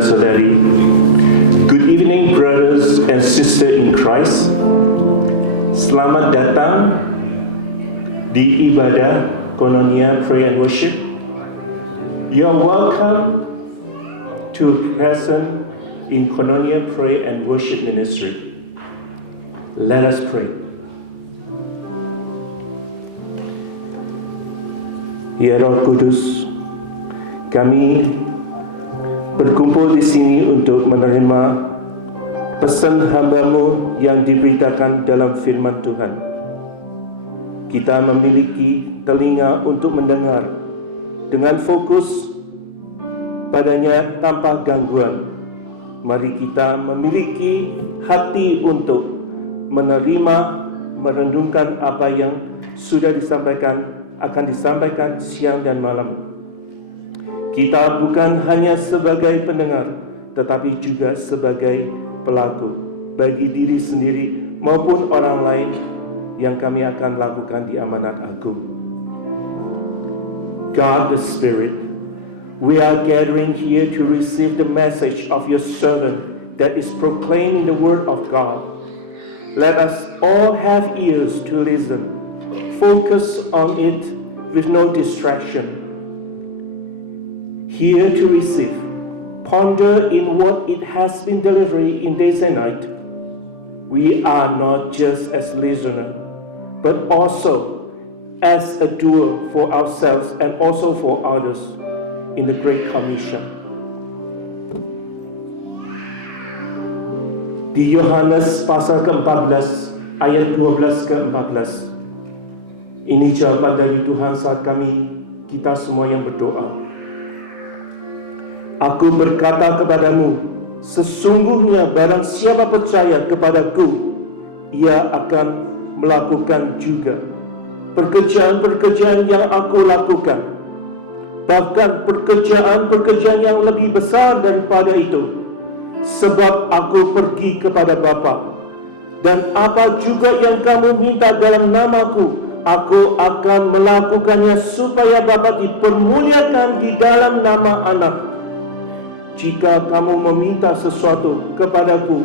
Saudari. Good evening, brothers and sisters in Christ. Selamat datang di ibadah Koinonia Pray and Worship. You are welcome to present in Koinonia Pray and Worship Ministry. Let us pray. Ya Roh Kudus, kami berkumpul di sini untuk menerima pesan hamba-Mu yang diberitakan dalam firman Tuhan. Kita memiliki telinga untuk mendengar dengan fokus padanya tanpa gangguan. Mari kita memiliki hati untuk menerima, merenungkan apa yang sudah akan disampaikan siang dan malam. Kita bukan hanya sebagai pendengar, tetapi juga sebagai pelaku bagi diri sendiri maupun orang lain yang kami akan lakukan di amanat agung. God the Spirit, we are gathering here to receive the message of your servant that is proclaiming the word of God. Let us all have ears to listen, focus on it with no distraction. Here to receive, ponder in what it has been delivered in days and night. We are not just as listener, but also as a doer for ourselves and also for others in the Great Commission. Di Yohanes pasal ke-14 ayat 12 ke-14. Ini jawaban dari Tuhan saat kita semua yang berdoa. Aku berkata kepadamu, sesungguhnya barang siapa percaya kepadaku, ia akan melakukan juga pekerjaan-pekerjaan yang aku lakukan. Bahkan pekerjaan-pekerjaan yang lebih besar daripada itu. Sebab aku pergi kepada Bapa. Dan apa juga yang kamu minta dalam namaku, aku akan melakukannya supaya Bapa dipermuliakan di dalam nama Anak. Jika kamu meminta sesuatu kepadaku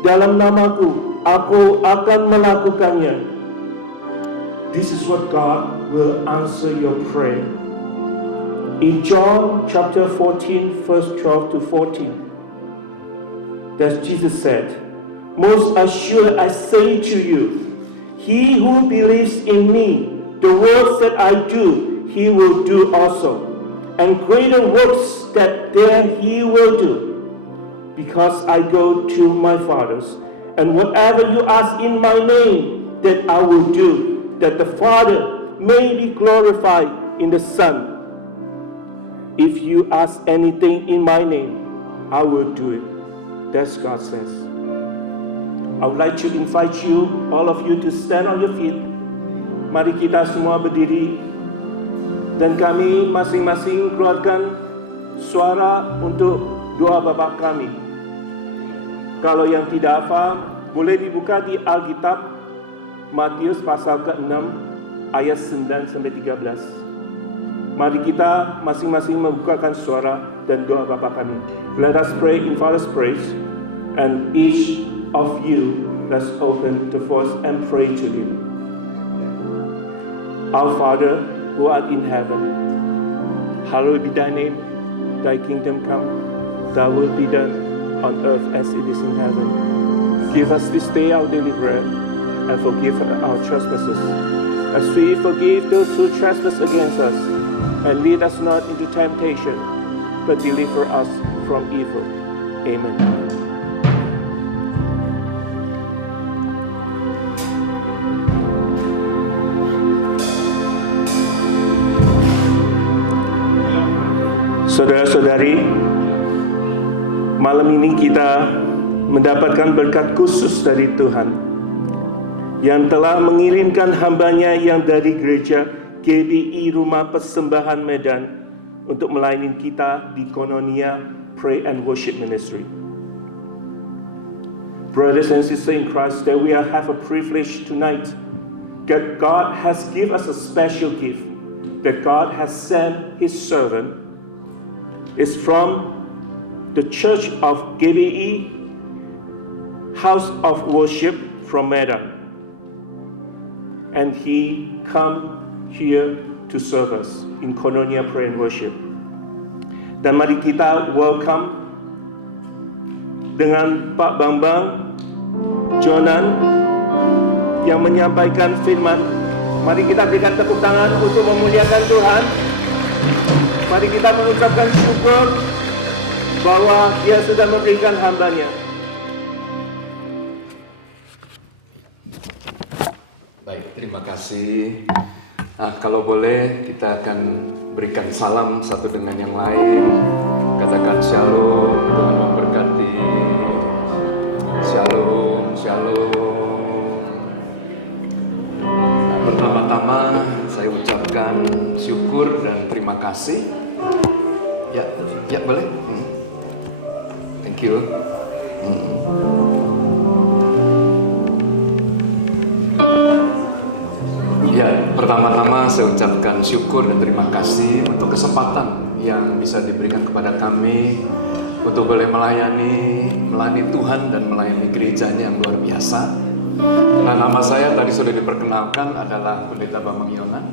dalam namaku, aku akan melakukannya. This is what God will answer your prayer. In John chapter 14, verse 12 to 14, that Jesus said, most assuredly I say to you, he who believes in me, the works that I do, he will do also. And greater works that there he will do, because I go to my Father's. And whatever you ask in my name, that I will do, that the Father may be glorified in the Son. If you ask anything in my name, I will do it. That's God says. I would like to invite you, all of you, to stand on your feet. Mari kita semua berdiri. Dan kami masing-masing keluarkan suara untuk doa Bapa kami. Kalau yang tidak hafal, boleh dibuka di Alkitab Matius pasal ke-6 ayat 9 sampai 13. Mari kita masing-masing membukakan suara dan doa Bapa kami. Let us pray in Father's praise, and each of you let's open the voice and pray to Him. Our Father, who art in heaven, hallowed be thy name, thy kingdom come, thy will be done on earth as it is in heaven. Give us this day our daily bread, and forgive our trespasses, as we forgive those who trespass against us. And lead us not into temptation, but deliver us from evil. Amen. Saudara-saudari, malam ini kita mendapatkan berkat khusus dari Tuhan yang telah mengirimkan hamba-Nya yang dari gereja GBI Rumah Persembahan Medan untuk melayani kita di Koinonia Pray and Worship Ministry. Brothers and sisters in Christ, that we have a privilege tonight that God has given us a special gift, that God has sent His servant is from the Church of GBE House of Worship from Medan. And he come here to serve us in Koinonia Prayer and Worship. Dan mari kita welcome dengan Pak Bambang Jonan yang menyampaikan firman. Mari kita berikan tepuk tangan untuk memuliakan Tuhan. Mari kita mengucapkan syukur bahwa Dia sudah memberikan hamba-Nya. Baik, terima kasih. Nah, kalau boleh kita akan berikan salam satu dengan yang lain. Katakan shalom, Tuhan memberkati. Shalom, shalom. Nah, pertama-tama saya ucapkan syukur dan terima kasih. Ya boleh. Thank you. Ya, pertama-tama saya ucapkan syukur dan terima kasih untuk kesempatan yang bisa diberikan kepada kami untuk boleh melayani Tuhan dan melayani gerejanya yang luar biasa. Nah, nama saya tadi sudah diperkenalkan adalah Pendeta Bambang Yonan.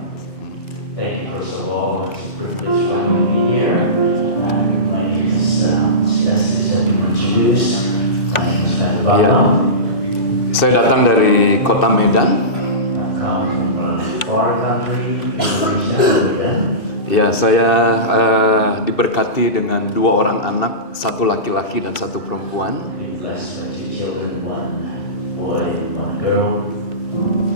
Thank you first of all, it's a privilege for me to be here. My name is Justice have been introduced. My name is Pendeta Bambang. Saya datang dari kota Medan. Ya, saya diberkati dengan 2 orang anak, 1 laki-laki dan 1 perempuan.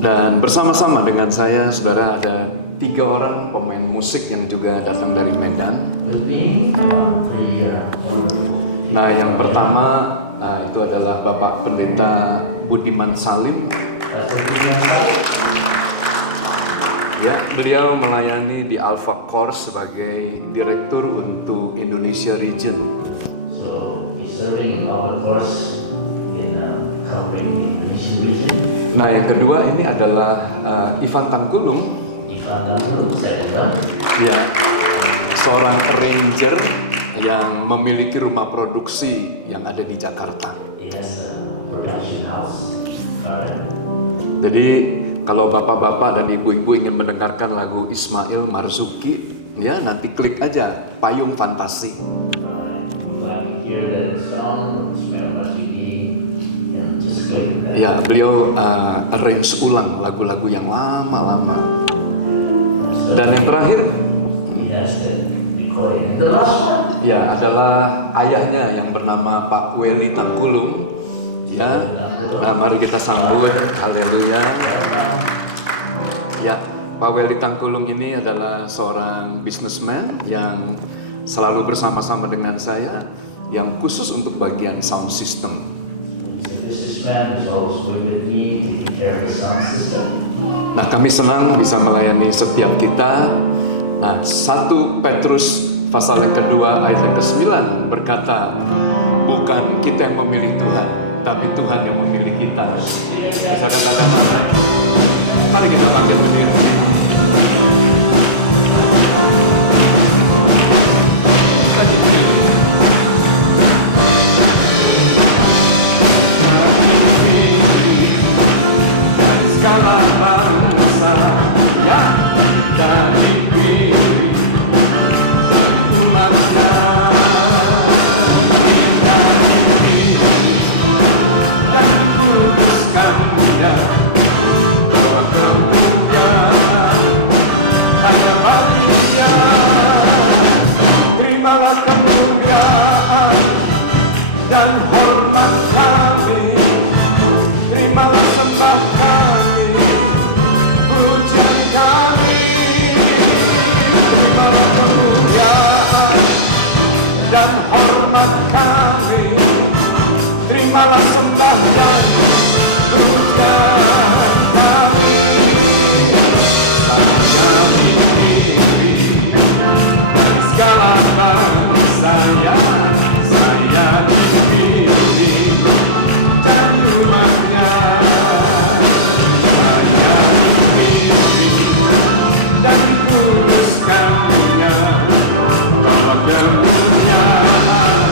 Dan bersama-sama dengan saya, saudara, ada 3 orang pemain musik yang juga datang dari Medan. Nah, yang pertama itu adalah Bapak Pendeta Budiman Salim. Ya, beliau melayani di Alpha Course sebagai direktur untuk Indonesia Region. So, he's serving in Alpha Course in covering Indonesia Region. Nah, yang kedua ini adalah Ivan Tangkulung. Ivan Tangkulung, saya dengar. Ya, seorang arranger yang memiliki rumah produksi yang ada di Jakarta. He has a production house. Jadi kalau bapak-bapak dan ibu-ibu ingin mendengarkan lagu Ismail Marzuki, ya nanti klik aja Payung Fantasi. Ya, beliau arrange ulang lagu-lagu yang lama-lama. Dan yang terakhir, ya adalah ayahnya yang bernama Pak Weli Tangkulung. Ya, nah, mari kita sambut, haleluya. Ya, Pak Weli Tangkulung ini adalah seorang businessman yang selalu bersama-sama dengan saya, yang khusus untuk bagian sound system. Nah, kami senang bisa melayani setiap kita. Nah, 1 Petrus pasal yang kedua ayat yang ke-9 berkata, bukan kita yang memilih Tuhan, tapi Tuhan yang memilih kita. Bisa kata mana? Mari kita bangkit berdiri. Segala bangsa yang dari dan hormat kami, terimalah sembah kami, pujian kami, terimalah kemuliaan dan hormat kami, terimalah sembah dan pujian kami. Saya diri dan segala bangsa yang saya dipilih dan rumahnya, saya dipilih dan dikuduskannya, bahwa kemuliaan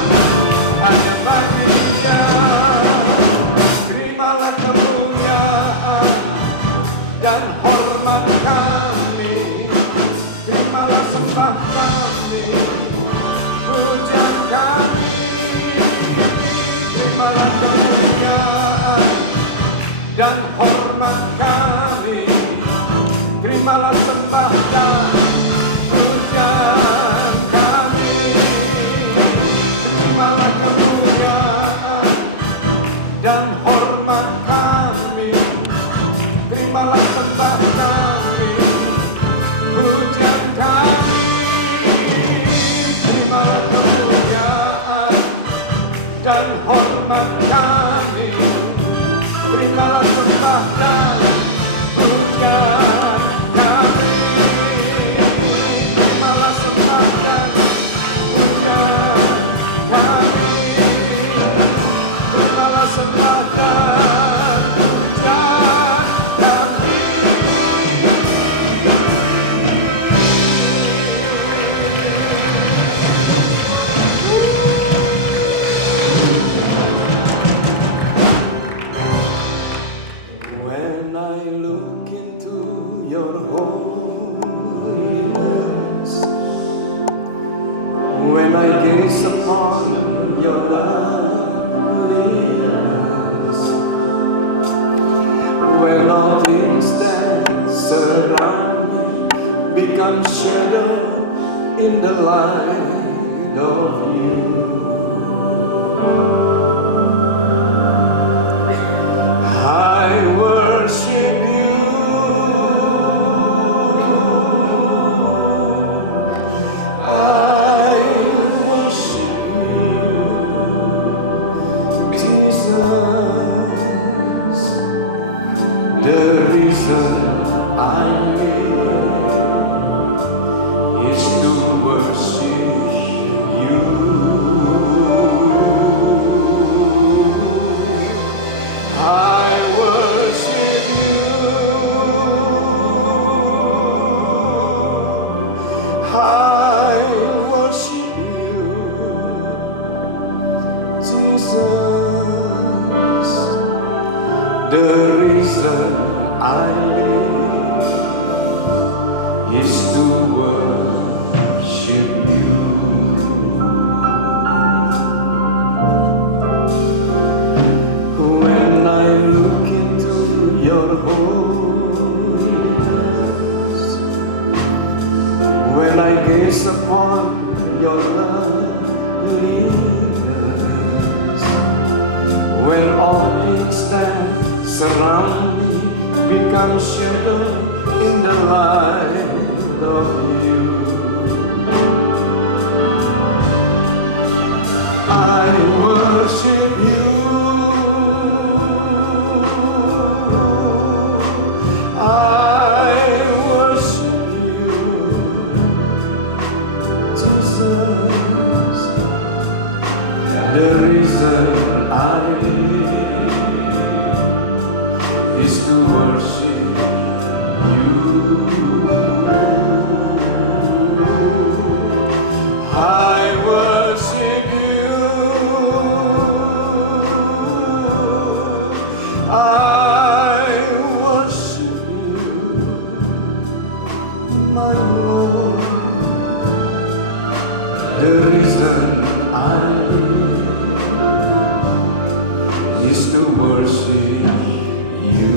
dan hormat kami. Terimalah sembah dan pujian kami. Terimalah sembah dan pujian kami. Terimalah sembah dan pujian kami. When I look into your holiness, when I gaze upon your loveliness, when all things that surround me become shadow in the light of you, I worship you. I worship you, Jesus. The reason I live is to worship you. I worship you. I worship you, Jesus. The reason I live is to worship you. When I look into your holiness, when I gaze upon your loveliness, when all things that surround me become shadow in the light of you, I worship you. I worship you, Jesus. The reason I live is to worship you. I worship you. I worship you, my Lord. The reason I live is to worship you.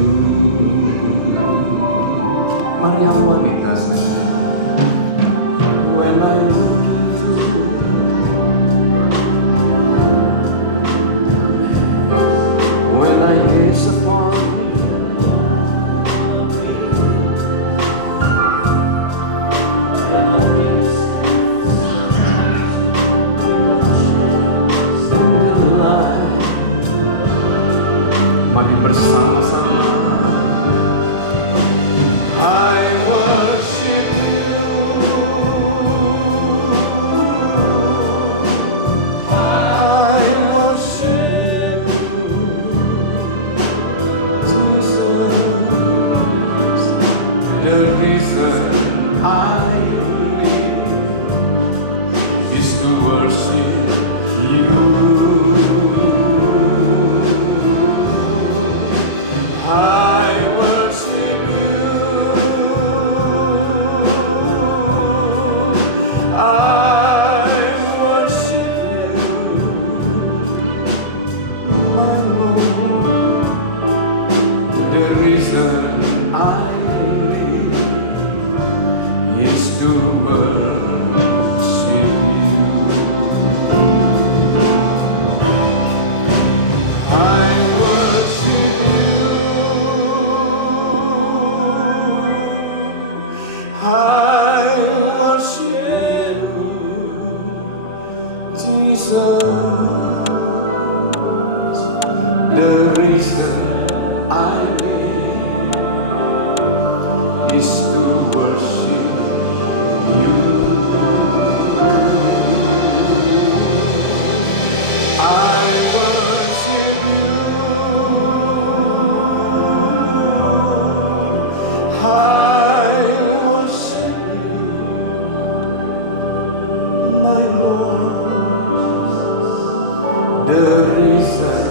The reason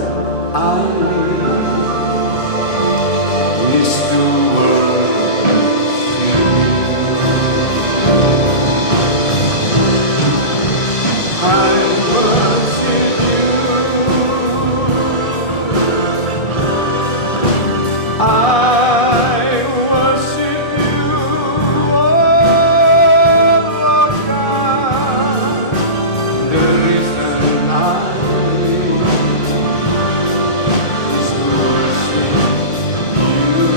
I live is to worship you. I worship you. I worship you, oh Lord God. The reason I live is to worship you.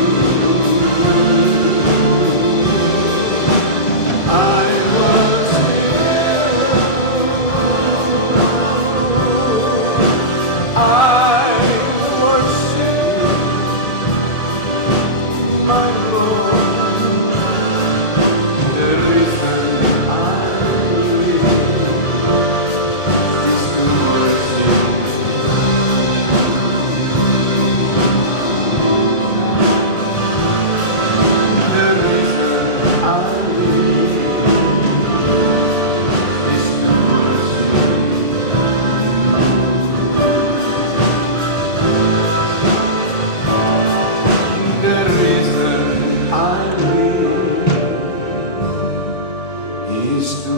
I worship you. I worship my Lord. The reason I live is to worship. The reason I live is to worship. The reason I live is to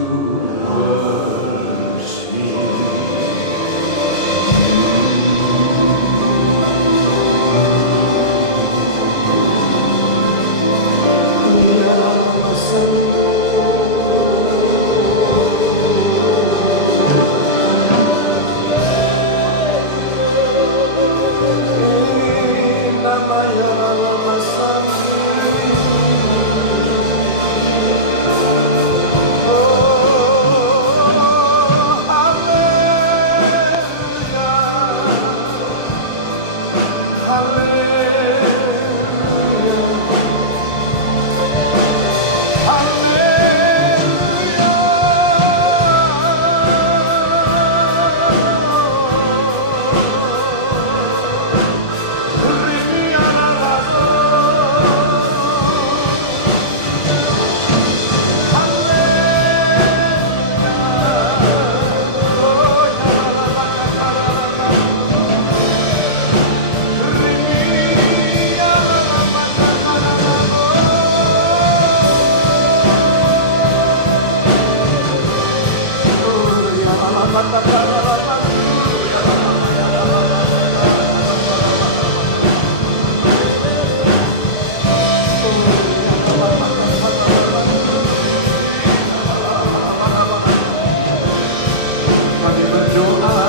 kami berdoa,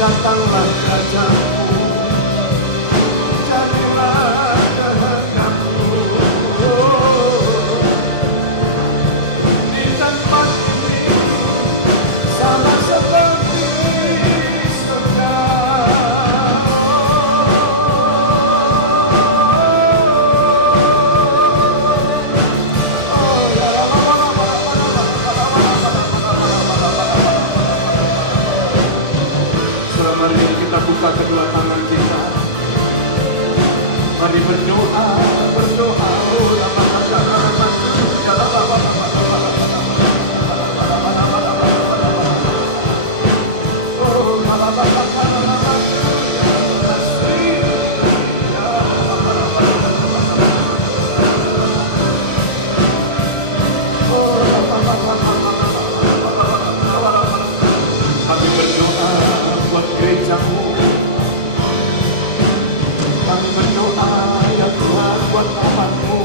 datanglah kerajaanmu, jadilah kehendakmu di tempat ini sama seperti surga. Selama ini kita buka kedua tangan kita, mari berdoa, berdoa. Kami berdoa buat gerejamu. Kami berdoa ya Tuhan buat umatmu.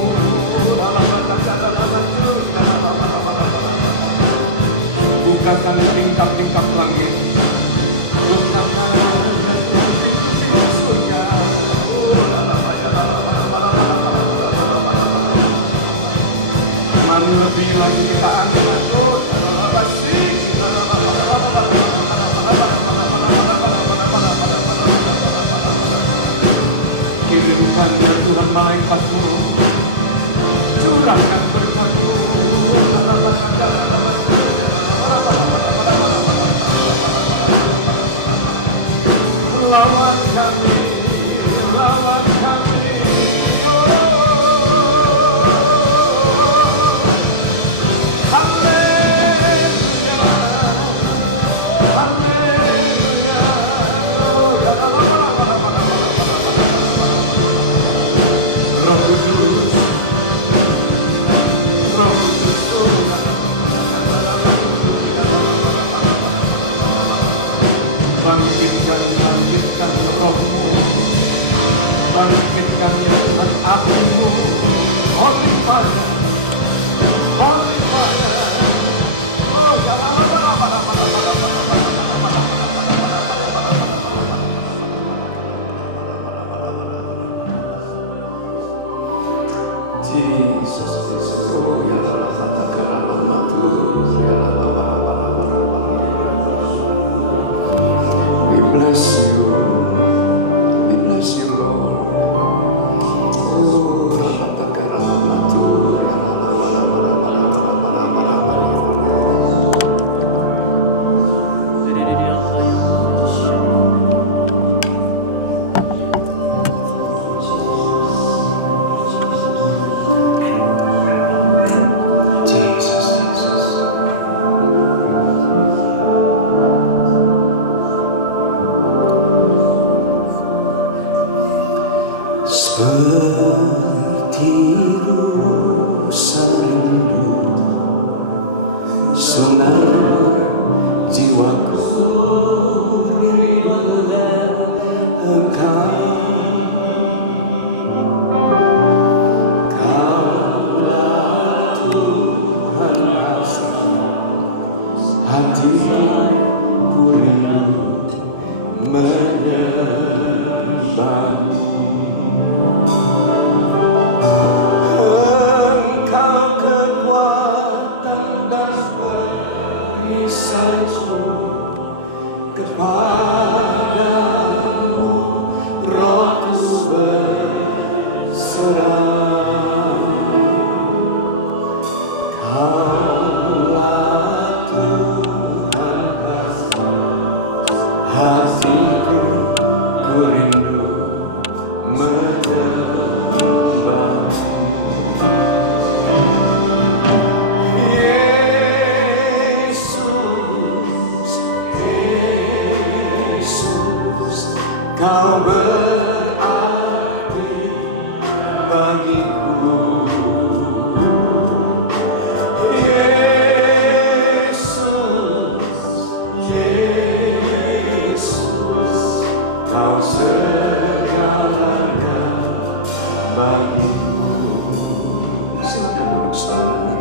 Bukakan tingkap-tingkap langit. Bukakan pintu surga. Mari lebih lagi kita angkat. Kirimkan ya Tuhan malaikatmu, curahkan berkat-Mu. Lawan kami, lawan kami. hatiku rindu menyembahmu. Engkau kekuatan dan perisaiku, kepadamu rohku berserah. Kaulah Tuhan hatiku, ku rindu menyembahmu. Yesus, Yesus, Kau berarti bagiku. Kau segalanya bagiku. Silakan duduk saudara.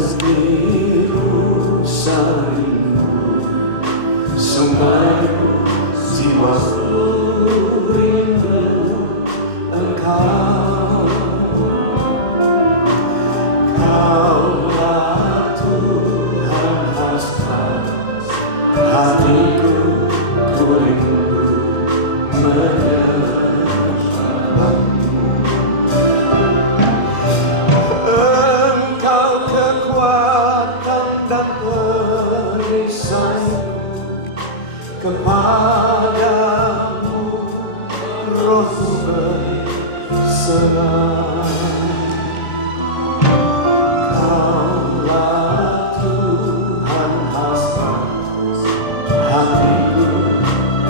Sebiru salibmu, sungai jiwaku rindu Engkau. Kaulah Tuhan hasrat hatiku, ku rindu menyembahmu. Engkau kekuatan dan perisaiku, kepadamu rohku berserah. Kaulah Tuhan hasrat hatiku,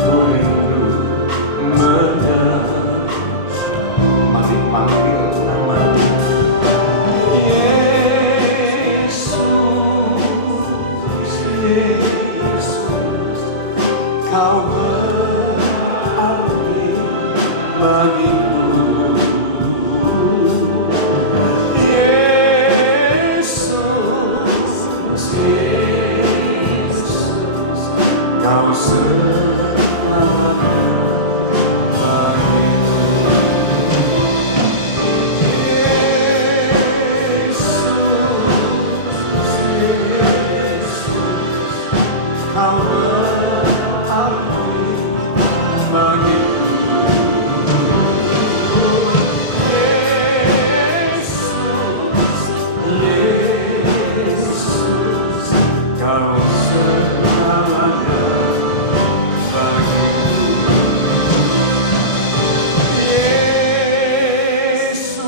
ku rindu menyembahmu. Mari panggil nama Dia. Yesus, Yesus, Kau berarti bagiku. Yesus, Yesus, Kau segalanya bagiku. Kau berarti bagiku. Yesus, Yesus, Kau segalanya bagiku. Yesus,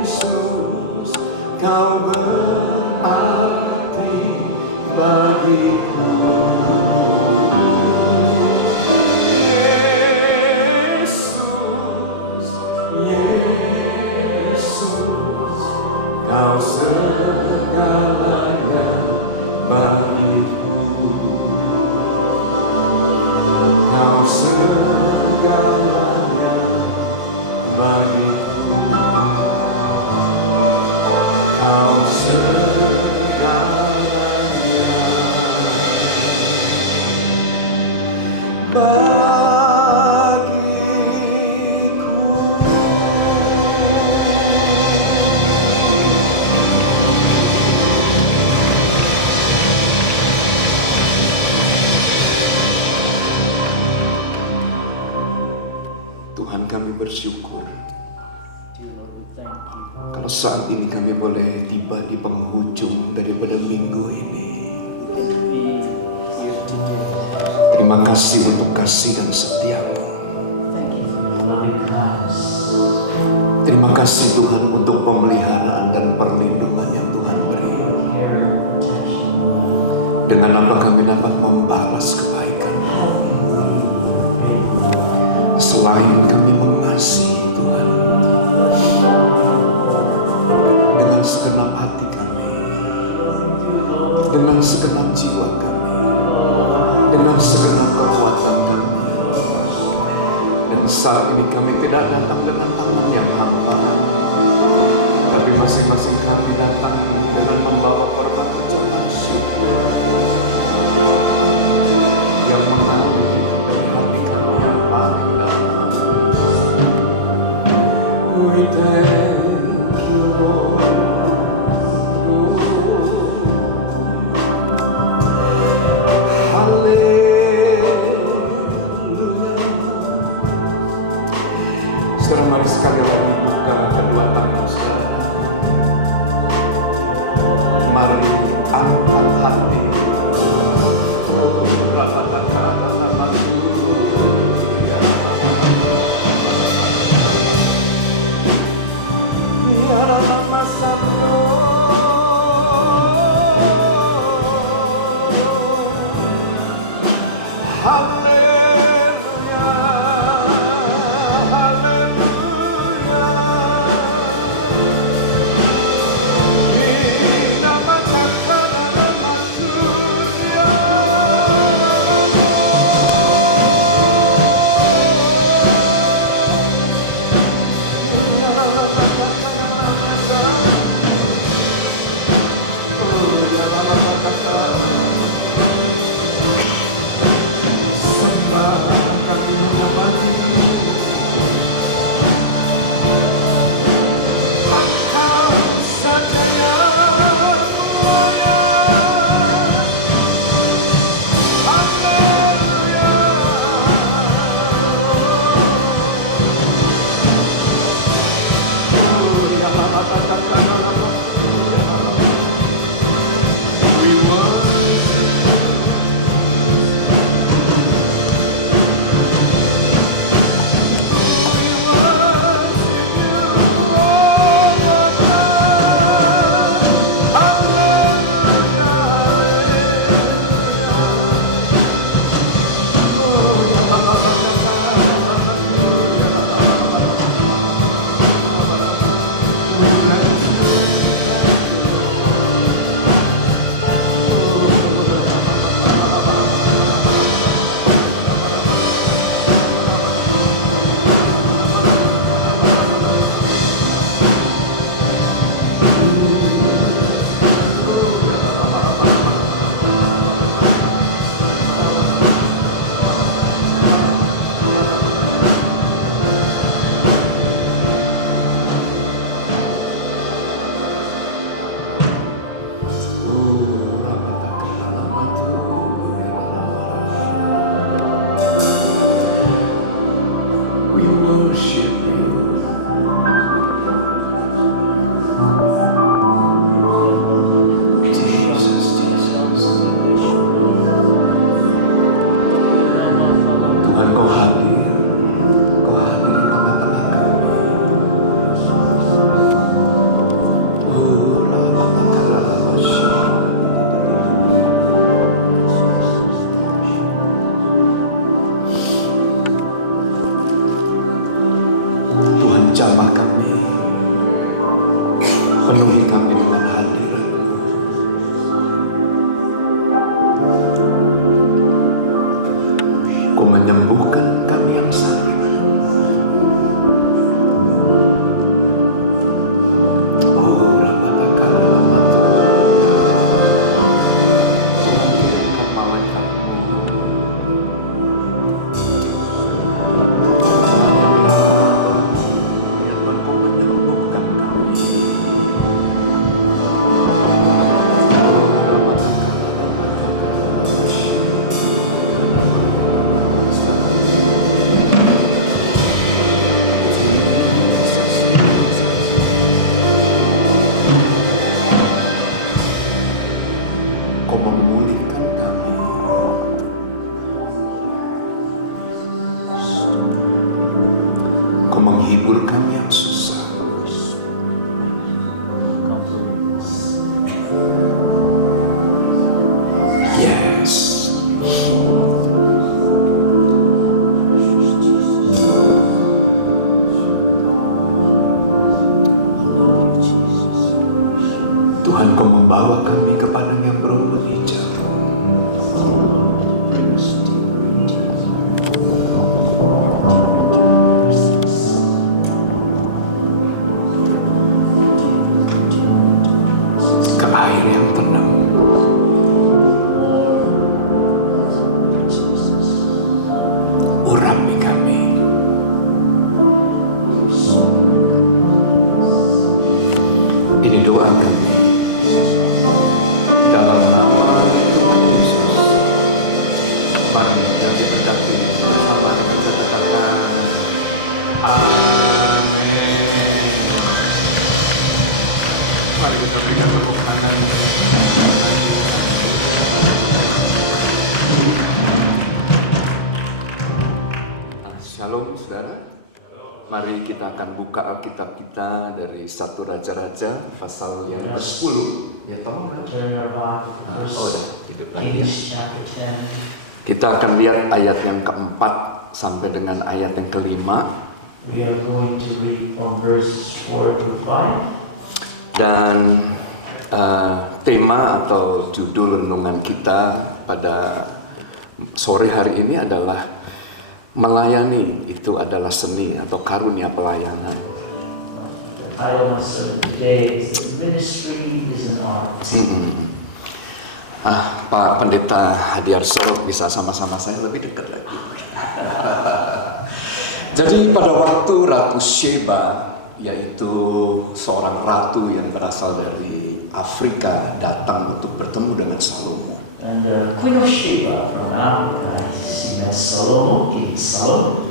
Yesus, Kau berarti bagiku. Yesus, Yesus, Kau segalanya bagiku. Kau segalanya bagiku. Kau segalanya bagiku. Tuhan, kami bersyukur Dear Lord, we thank you. kalau saat ini kami boleh tiba di penghujung daripada minggu ini. We can be here today. Terima kasih untuk kasih dan setiamu. Thank you for your loving kindness. Terima kasih Tuhan untuk pemeliharaan dan perlindungan yang Tuhan beri. Care and protection. Dengan apa kami dapat membalas kebaikan selain kami mengasihi Tuhan dengan segenap hati kami, dengan segenap jiwa kami, dengan segenap kekuatan kami. Dan saat ini kami tidak datang dengan tangan yang hampa, We thank you, Lord. Saudara, mari sekali lagi buka kedua tangan saudara. Mari angkat hati. Jamah kami, penuhi kami dengan hadirat-Mu. Kau menyembuhkan kami yang sakit. Oh, Rabbana Tuhan kirimkan malaikat-Mu. Kau memulihkan kami. Kau menghibur kami yang susah. Yes. Tuhan, Kau membawa kami ke padang yang berumput hijau. Ke air yang tenang. Urapi kami. Ini doa kami dalam nama Tuhan Yesus. Mari kita berkati bersama dengan kata-kata Amin. Mari kita berikan tepuk tangan. Shalom saudara. Mari kita akan buka Alkitab kita dari 1 Raja-Raja pasal yang ke-10. Ya, tolong. Turn our Bible to Kings chapter 10. Kita akan lihat ayat yang keempat sampai dengan ayat yang kelima. We are going to read from verses 4 to 5. Dan tema atau judul renungan kita pada sore hari ini adalah melayani itu adalah seni atau karunia pelayanan. The title of today is Ministry is an Art. Pak Pendeta Hadiarso bisa sama-sama saya lebih dekat lagi. Jadi pada waktu Ratu Sheba, yaitu seorang ratu yang berasal dari Afrika, datang untuk bertemu dengan Salomo. And the Queen of Sheba from Africa, she met Solomon, King Solomon.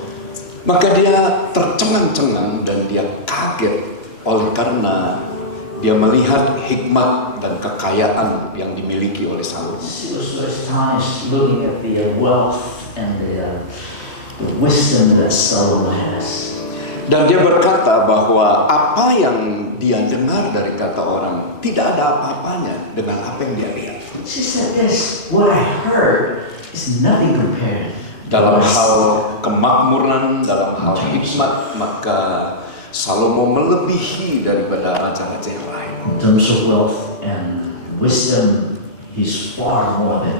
Maka dia tercengang-cengang dan dia kaget oleh karena dia melihat hikmat dan kekayaan yang dimiliki oleh Salomo. She was so astonished looking at the wealth and the wisdom that Solomon has. Dan dia berkata bahwa apa yang dia dengar dari kata orang tidak ada apa-apanya dengan apa yang dia lihat. She said this, what I heard is nothing compared. Dalam hal kemakmuran, dalam hal hikmat, maka Salomo melebihi daripada raja-raja yang lain. In terms of wealth and wisdom, he's far more than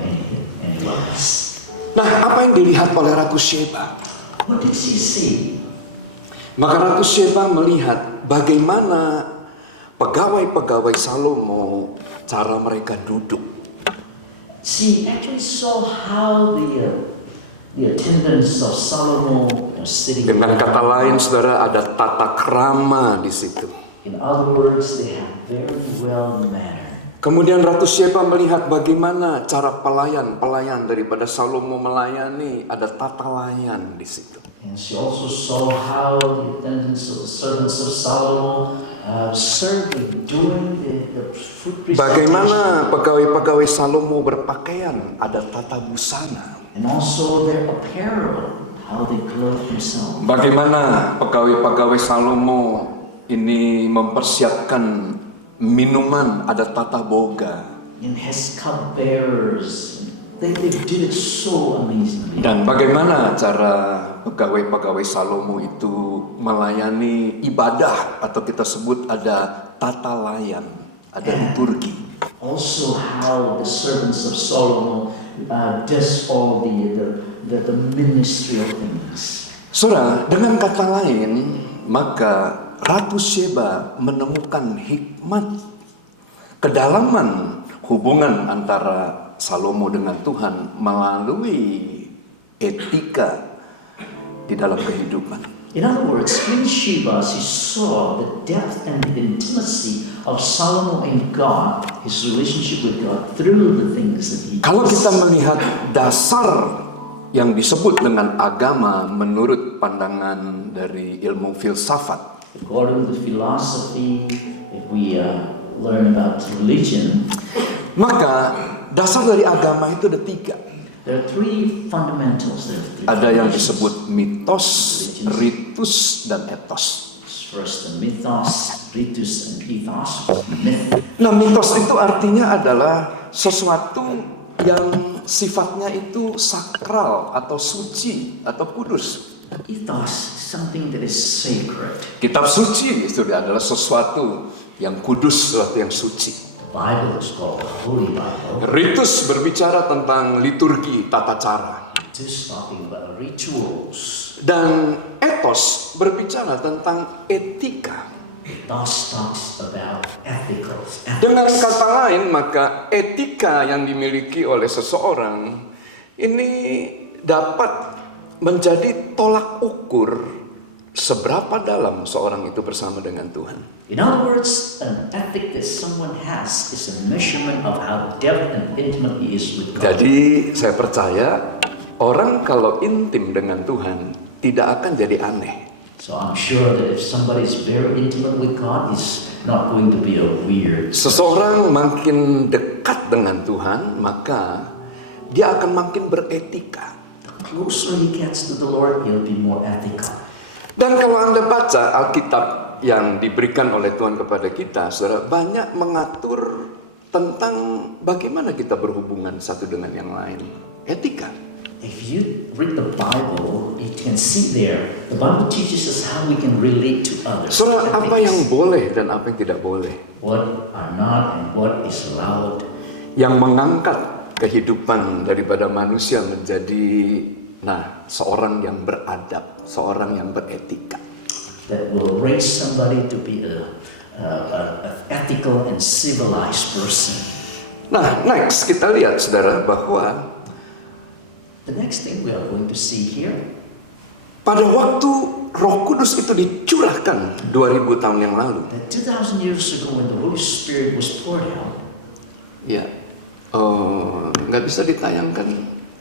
anyone else. Nah, apa yang dilihat oleh Ratu Sheba? What did she see? Maka Ratu Sheba melihat bagaimana pegawai-pegawai Salomo cara mereka duduk. She actually saw how the attendants of Solomon were sitting. Dengan kata lain, saudara, ada tata krama di situ. In other words, they have very well mannered. Kemudian Ratu Sheba melihat bagaimana cara pelayan daripada Salomo melayani, ada tata layan di situ. And she also saw how the attendants of the servants of Solomon serving during the food presentation. Bagaimana pegawai-pegawai Salomo berpakaian, ada tata busana. And also their apparel, how they clothe themselves. Bagaimana pegawai-pegawai Salomo ini mempersiapkan minuman, ada tata boga. And his cupbearers, they did it so amazingly. Dan bagaimana cara pegawai-pegawai Salomo itu melayani ibadah, atau kita sebut ada tata layan, ada liturgi. Also how the servants of Solomon does all the ministry of things. Saudara, dengan kata lain, maka Ratu Sheba menemukan hikmat, kedalaman hubungan antara Salomo dengan Tuhan melalui etika di dalam kehidupan. In other words, Queen Sheba, she saw the depth and the intimacy of Solomon and God, his relationship with God, through the things that he Kalau does. kita melihat dasar yang disebut dengan agama menurut pandangan dari ilmu filsafat, According to philosophy, if we learn about religion, maka dasar dari agama itu ada tiga. there are three fundamentals. Ada yang disebut mitos, ritus, dan etos. First, the mythos, ritus, and ethos. Myth. Nah, mitos itu artinya adalah sesuatu yang sifatnya itu sakral atau suci atau kudus. Ethos is something that is sacred. Kitab suci itu adalah sesuatu yang kudus, sesuatu yang suci. The Bible is called the Holy Bible. Ritus berbicara tentang liturgi, tata cara. It is talking about rituals. Dan etos berbicara tentang etika. Ethos talks about ethics. Dengan kata lain, maka etika yang dimiliki oleh seseorang ini dapat menjadi tolak ukur seberapa dalam seorang itu bersama dengan Tuhan. In other words, an ethic that someone has is a measurement of how depth and intimate he is with God. Jadi saya percaya orang kalau intim dengan Tuhan tidak akan jadi aneh. So I'm sure that if somebody is very intimate with God, he's not going to be a weird. Seseorang makin dekat dengan Tuhan, maka dia akan makin beretika. The closer he gets to the Lord, he'll be more ethical. Dan kalau Anda baca Alkitab yang diberikan oleh Tuhan kepada kita, saudara, banyak mengatur tentang bagaimana kita berhubungan satu dengan yang lain. Etika. If you read the Bible, you can see there, the Bible teaches us how we can relate to others. Saudara, apa Ethics. yang boleh dan apa yang tidak boleh. What are not and what is allowed. Yang mengangkat kehidupan daripada manusia menjadi seorang yang beradab, seorang yang beretika. That will raise somebody to be a ethical and civilized person. Nah, next kita lihat saudara bahwa The next thing we are going to see here, pada waktu Roh Kudus itu dicurahkan 2000 tahun yang lalu. that 2,000 years ago when the Holy Spirit was poured out, Ya, nggak bisa ditayangkan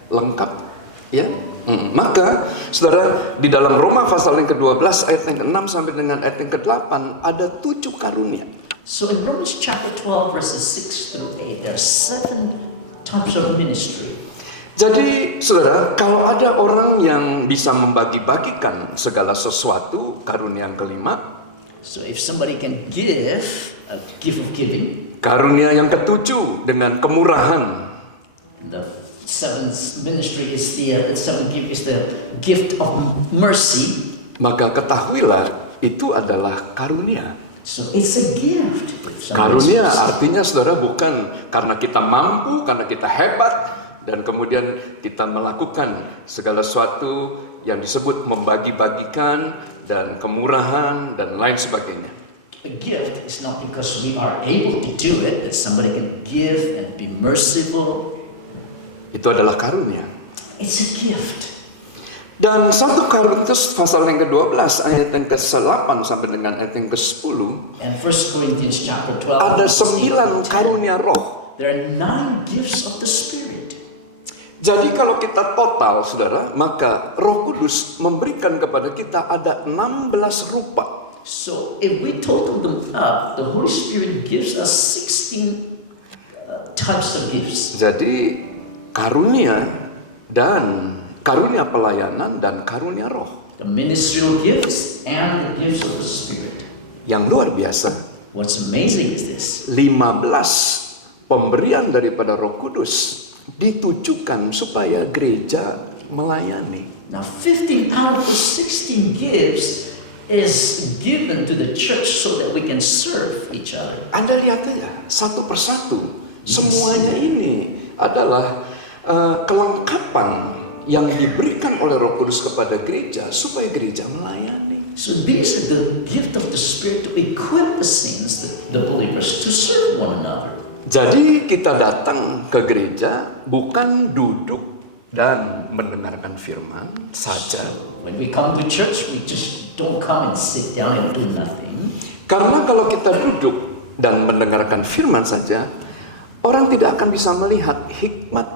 lengkap, ya. Maka, saudara, di dalam Roma pasal yang ke-12 ayat yang ke-6 sampai dengan ayat yang ke-8 ada 7 karunia. so in Romans chapter 12 verses 6 through 8, there are 7 types of ministry. Jadi, saudara, kalau ada orang yang bisa membagi-bagikan segala sesuatu, karunia yang kelima. So if somebody can give a gift of giving, Karunia yang ketujuh dengan kemurahan. the seventh ministry is the seventh gift is the gift of mercy. Maka ketahuilah itu adalah karunia. So it's a gift. If somebody's Karunia mercy. artinya saudara bukan karena kita mampu, karena kita hebat, dan kemudian kita melakukan segala sesuatu yang disebut membagi-bagikan dan kemurahan dan lain sebagainya. A gift is not because we are able to do it, that somebody can give and be merciful. Itu adalah karunia. It's a gift. Dan 1 Korintus pasal yang ke-12 ayat yang ke-8 sampai dengan ayat yang ke-10 And 1 Corinthians chapter 12, ada verses 8 9 to 10, karunia roh. there are 9 gifts of the Spirit. Jadi kalau kita total saudara, maka Roh Kudus memberikan kepada kita ada 16 rupa. So if we total them up, the Holy Spirit gives us 16 types of gifts. Jadi karunia dan karunia pelayanan dan karunia roh The ministerial gifts and the gifts of the Spirit. yang luar biasa. What's amazing is this. 15 pemberian daripada Roh Kudus ditujukan supaya gereja melayani. Now 15 out of the 16 gifts is given to the church so that we can serve each other. Anda lihat aja satu persatu, semuanya ini adalah kelengkapan yang diberikan oleh Roh Kudus kepada gereja supaya gereja melayani. So these are the gift of the Spirit to equip the saints, the believers, to serve one another. Jadi kita datang ke gereja bukan duduk dan mendengarkan firman saja. When we come to church, we just don't come and sit down and do nothing. Karena kalau kita duduk dan mendengarkan firman saja, orang tidak akan bisa melihat hikmat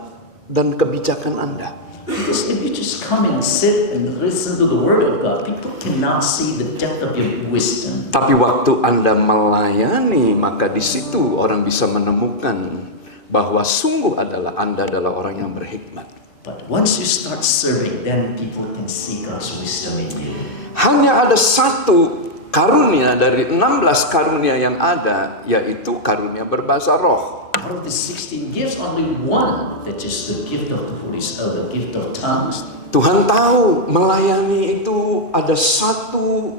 dan kebijakan Anda. Because if you just come and sit and listen to the Word of God, people cannot see the depth of your wisdom. Tapi waktu Anda melayani, maka di situ orang bisa menemukan bahwa sungguh Anda adalah orang yang berhikmat. But once you start serving, then people can see God's wisdom in you. Hanya ada satu karunia dari 16 karunia yang ada, yaitu karunia berbahasa roh. Out of the 16 gifts, only one, that is the gift of the Holy Spirit, the gift of tongues. Tuhan tahu melayani itu ada satu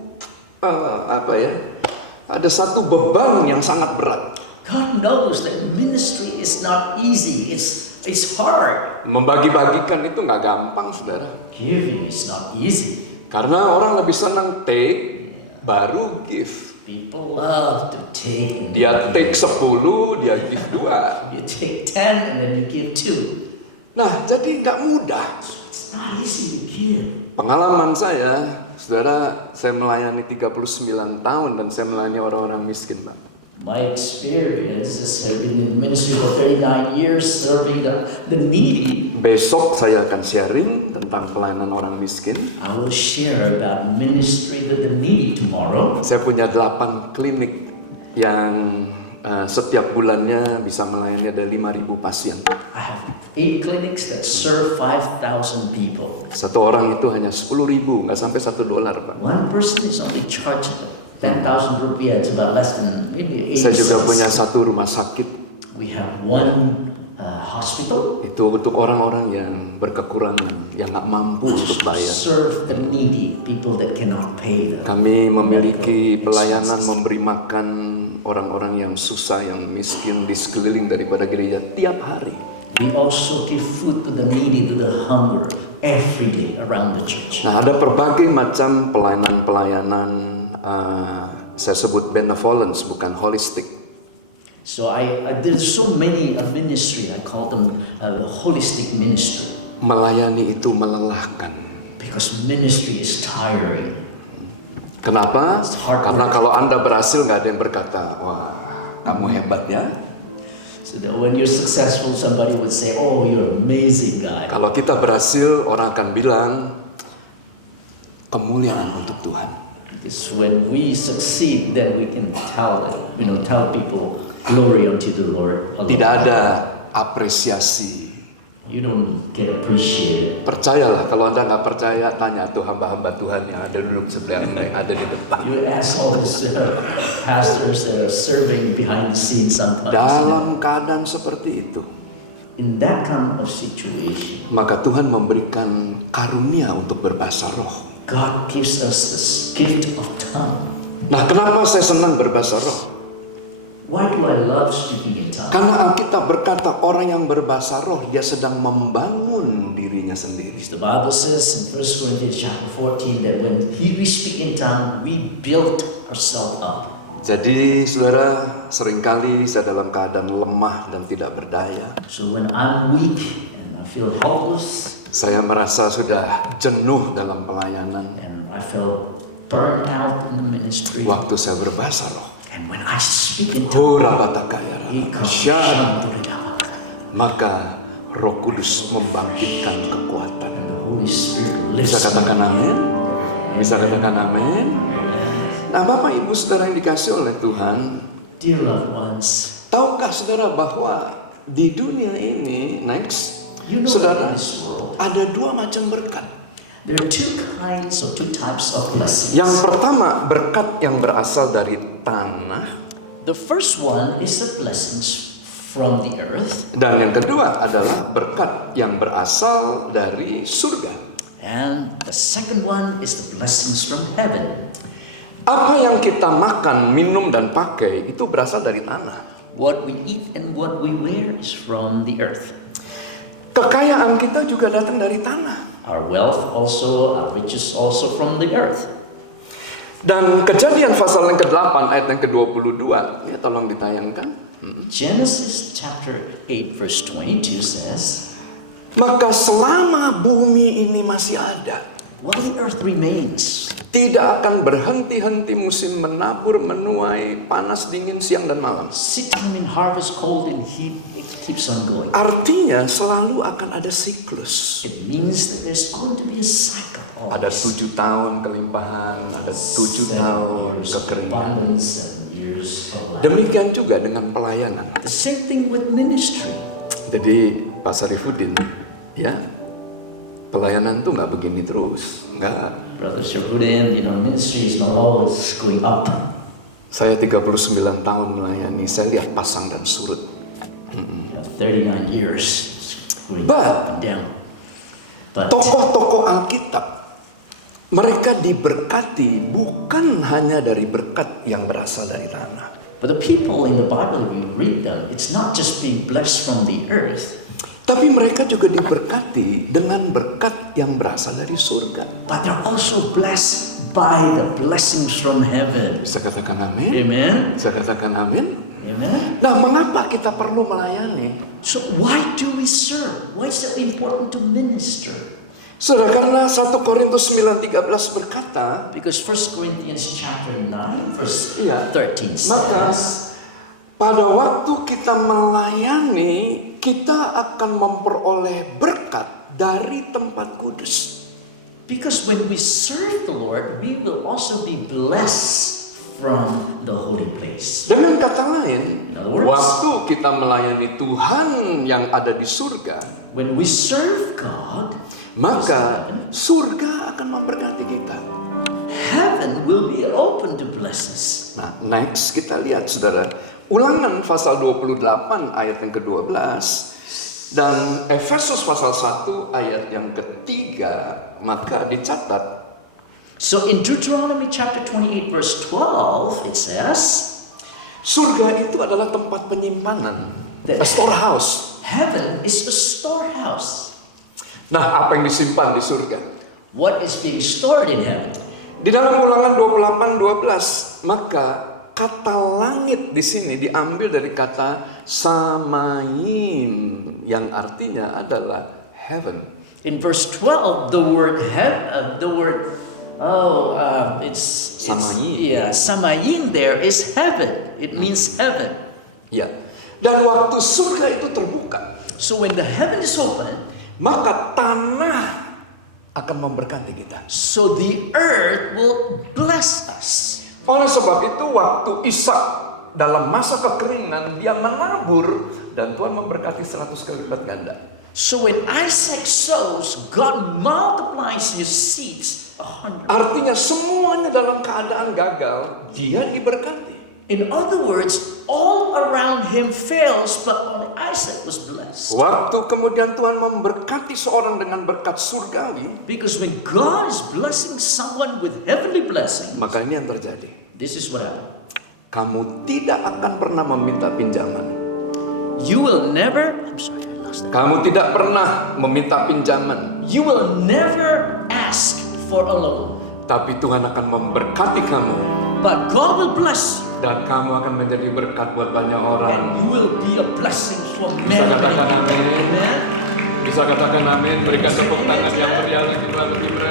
ada satu beban yang sangat berat. God knows that ministry is not easy. It's hard. Membagi-bagikan itu nggak gampang, saudara. Giving is not easy. Karena orang lebih senang take, baru give. People love to take. And Dia then take 10, dia give 2. you take 10 and then you give 2. Nah, jadi nggak mudah. It's not easy to give. Pengalaman saya, saudara, Saya melayani 39 tahun dan saya melayani orang-orang miskin, Pak. My experience is serving in ministry for 39 years, serving the needy. Besok saya akan sharing tentang pelayanan orang miskin. I will share about ministry to the needy tomorrow. Saya punya 8 klinik yang setiap bulannya bisa melayani ada 5.000 pasien. I have 8 clinics that serve 5,000 people. Satu orang itu hanya 10.000, nggak sampai $1, Pak. One person is only charged 10,000 rupiah. It's about less than maybe 8 Saya juga cents. punya satu rumah sakit. We have one hospital. Itu untuk orang-orang yang berkekurangan, yang nggak mampu untuk bayar. Serve the needy, people that cannot pay the Kami memiliki medical pelayanan expenses. memberi makan orang-orang yang susah, yang miskin di sekeliling daripada gereja tiap hari. We also give food to the needy, to the hunger, every day around the church. Nah, ada berbagai macam pelayanan-pelayanan, saya sebut benevolence, bukan holistik. So there's so many ministry. I call them holistic ministry Melayani itu melelahkan. because ministry is tiring. Kenapa? It's hard Karena work. kalau Anda berhasil nggak ada yang berkata, wah kamu hebat ya. So that when you're successful, somebody would say, "Oh, you're an amazing guy." Kalau kita berhasil, orang akan bilang kemuliaan untuk Tuhan. Because when we succeed, then we can tell people glory unto the Lord alone. Tidak ada apresiasi. You don't get appreciated. Percayalah, kalau Anda nggak percaya, tanya tuh hamba-hamba Tuhan yang ada duduk sebelah Anda, yang ada di depan. You ask all these pastors that are serving behind the scenes sometimes. Dalam keadaan seperti itu, In that kind of situation, maka Tuhan memberikan karunia untuk berbahasa roh. God gives us this gift of tongue. Nah, kenapa saya senang berbahasa roh? Why do I love speaking in tongues? Karena Alkitab berkata orang yang berbahasa roh, dia sedang membangun dirinya sendiri. The Bible says in 1 Corinthians chapter 14 that when we speak in tongue, we build ourselves up. Jadi saudara, seringkali saya dalam keadaan lemah dan tidak berdaya. So when I'm weak and I feel helpless Saya merasa sudah jenuh dalam pelayanan. and I feel burned out in the ministry, Waktu saya berbahasa roh, and when I speak in tongues, maka Roh Kudus membangkitkan kekuatan. and the Holy Spirit Bisa lifts me. katakan amin? Bisa katakan amin? Nah, Bapak Ibu Saudara yang dikasih oleh Tuhan, Dear loved ones, tahukah saudara bahwa di dunia ini, you know that in saudara, this world ada 2 macam berkat. there are two types of blessings. Yang pertama, berkat yang berasal dari tanah. The first one is the blessings from the earth, Dan yang kedua adalah berkat yang berasal dari surga. and the second one is the blessings from heaven. Apa yang kita makan, minum, dan pakai itu berasal dari tanah. What we eat and what we wear is from the earth. Kekayaan kita juga datang dari tanah. Our wealth also, our riches also from the earth. Dan Kejadian pasal yang ke-8 ayat yang ke-22, ya tolong ditayangkan. Genesis chapter 8 verse 22 says, Maka selama bumi ini masih ada, while the earth remains, tidak akan berhenti-henti musim menabur, menuai, panas, dingin, siang dan malam. seed time and harvest, cold and heat, it keeps on going. Artinya selalu akan ada siklus. It means that there's going to be a cycle. Ada 7 tahun kelimpahan, ada 7 tahun kekeringan. abundance and years of lack. Demikian juga dengan pelayanan. The same thing with ministry. Jadi Pak Sarifudin, ya, pelayanan tuh nggak begini terus, nggak. Brother Sharbuddin, ministry is not always going up. Saya 39 tahun melayani, saya lihat pasang dan surut. 39 years going But- up and down. But Tokoh-tokoh Alkitab, mereka diberkati bukan hanya dari berkat yang berasal dari tanah. the people in the Bible, we read them, it's not just being blessed from the earth, Tapi mereka juga diberkati dengan berkat yang berasal dari surga. but they're also blessed by the blessings from heaven. Bisa katakan amin? Amen? Bisa katakan amin? Amen? Nah, mengapa kita perlu melayani? So why do we serve? Why is it important to minister? Saudara, karena 1 Korintus 9:13 berkata, Because 1 Corinthians chapter 9 verse Iya. 13 maka says, pada waktu kita melayani, kita akan memperoleh berkat dari tempat kudus. because when we serve the Lord, we will also be blessed from the holy place. Dengan kata lain, In other words, waktu kita melayani Tuhan yang ada di surga, when we serve God, maka surga akan memberkati kita. heaven will be open to bless us. Nah, next kita lihat saudara, Ulangan pasal 28 ayat yang ke-12 dan Efesus pasal 1 ayat yang ketiga, maka dicatat. So in Deuteronomy chapter 28 verse 12 it says, Surga itu adalah tempat penyimpanan, a storehouse. heaven is a storehouse. Nah, apa yang disimpan di surga? What is being stored in heaven? Di dalam Ulangan 28:12, maka kata langit di sini diambil dari kata samain yang artinya adalah heaven. In verse 12, the word Samayin. samayin there is heaven. It means heaven. Ya. Dan waktu surga itu terbuka, So when the heaven is open, maka tanah akan memberkati kita. so the earth will bless us. Oleh sebab itu waktu Ishak dalam masa kekeringan dia menabur dan Tuhan memberkati 100 kali lipat ganda. So when Isaac sows, God multiplies his seeds 100. Artinya semuanya dalam keadaan gagal, dia diberkati. In other words, all around him fails, but only Isaac was blessed. Waktu kemudian Tuhan memberkati seorang dengan berkat surgawi, Because when God is blessing someone with heavenly blessing, maka ini yang terjadi. this is what happens. Kamu tidak akan pernah meminta pinjaman. You will never, I'm sorry, I lost that. Kamu tidak pernah meminta pinjaman. You will never ask for a loan, Tapi Tuhan akan memberkati kamu. but God will bless you, Dan kamu akan menjadi berkat buat banyak orang. and you will be a blessing for Bisa many, katakan many people. amin. Amen. Bisa katakan amin. Berikan tepuk tangan yang meriah lagi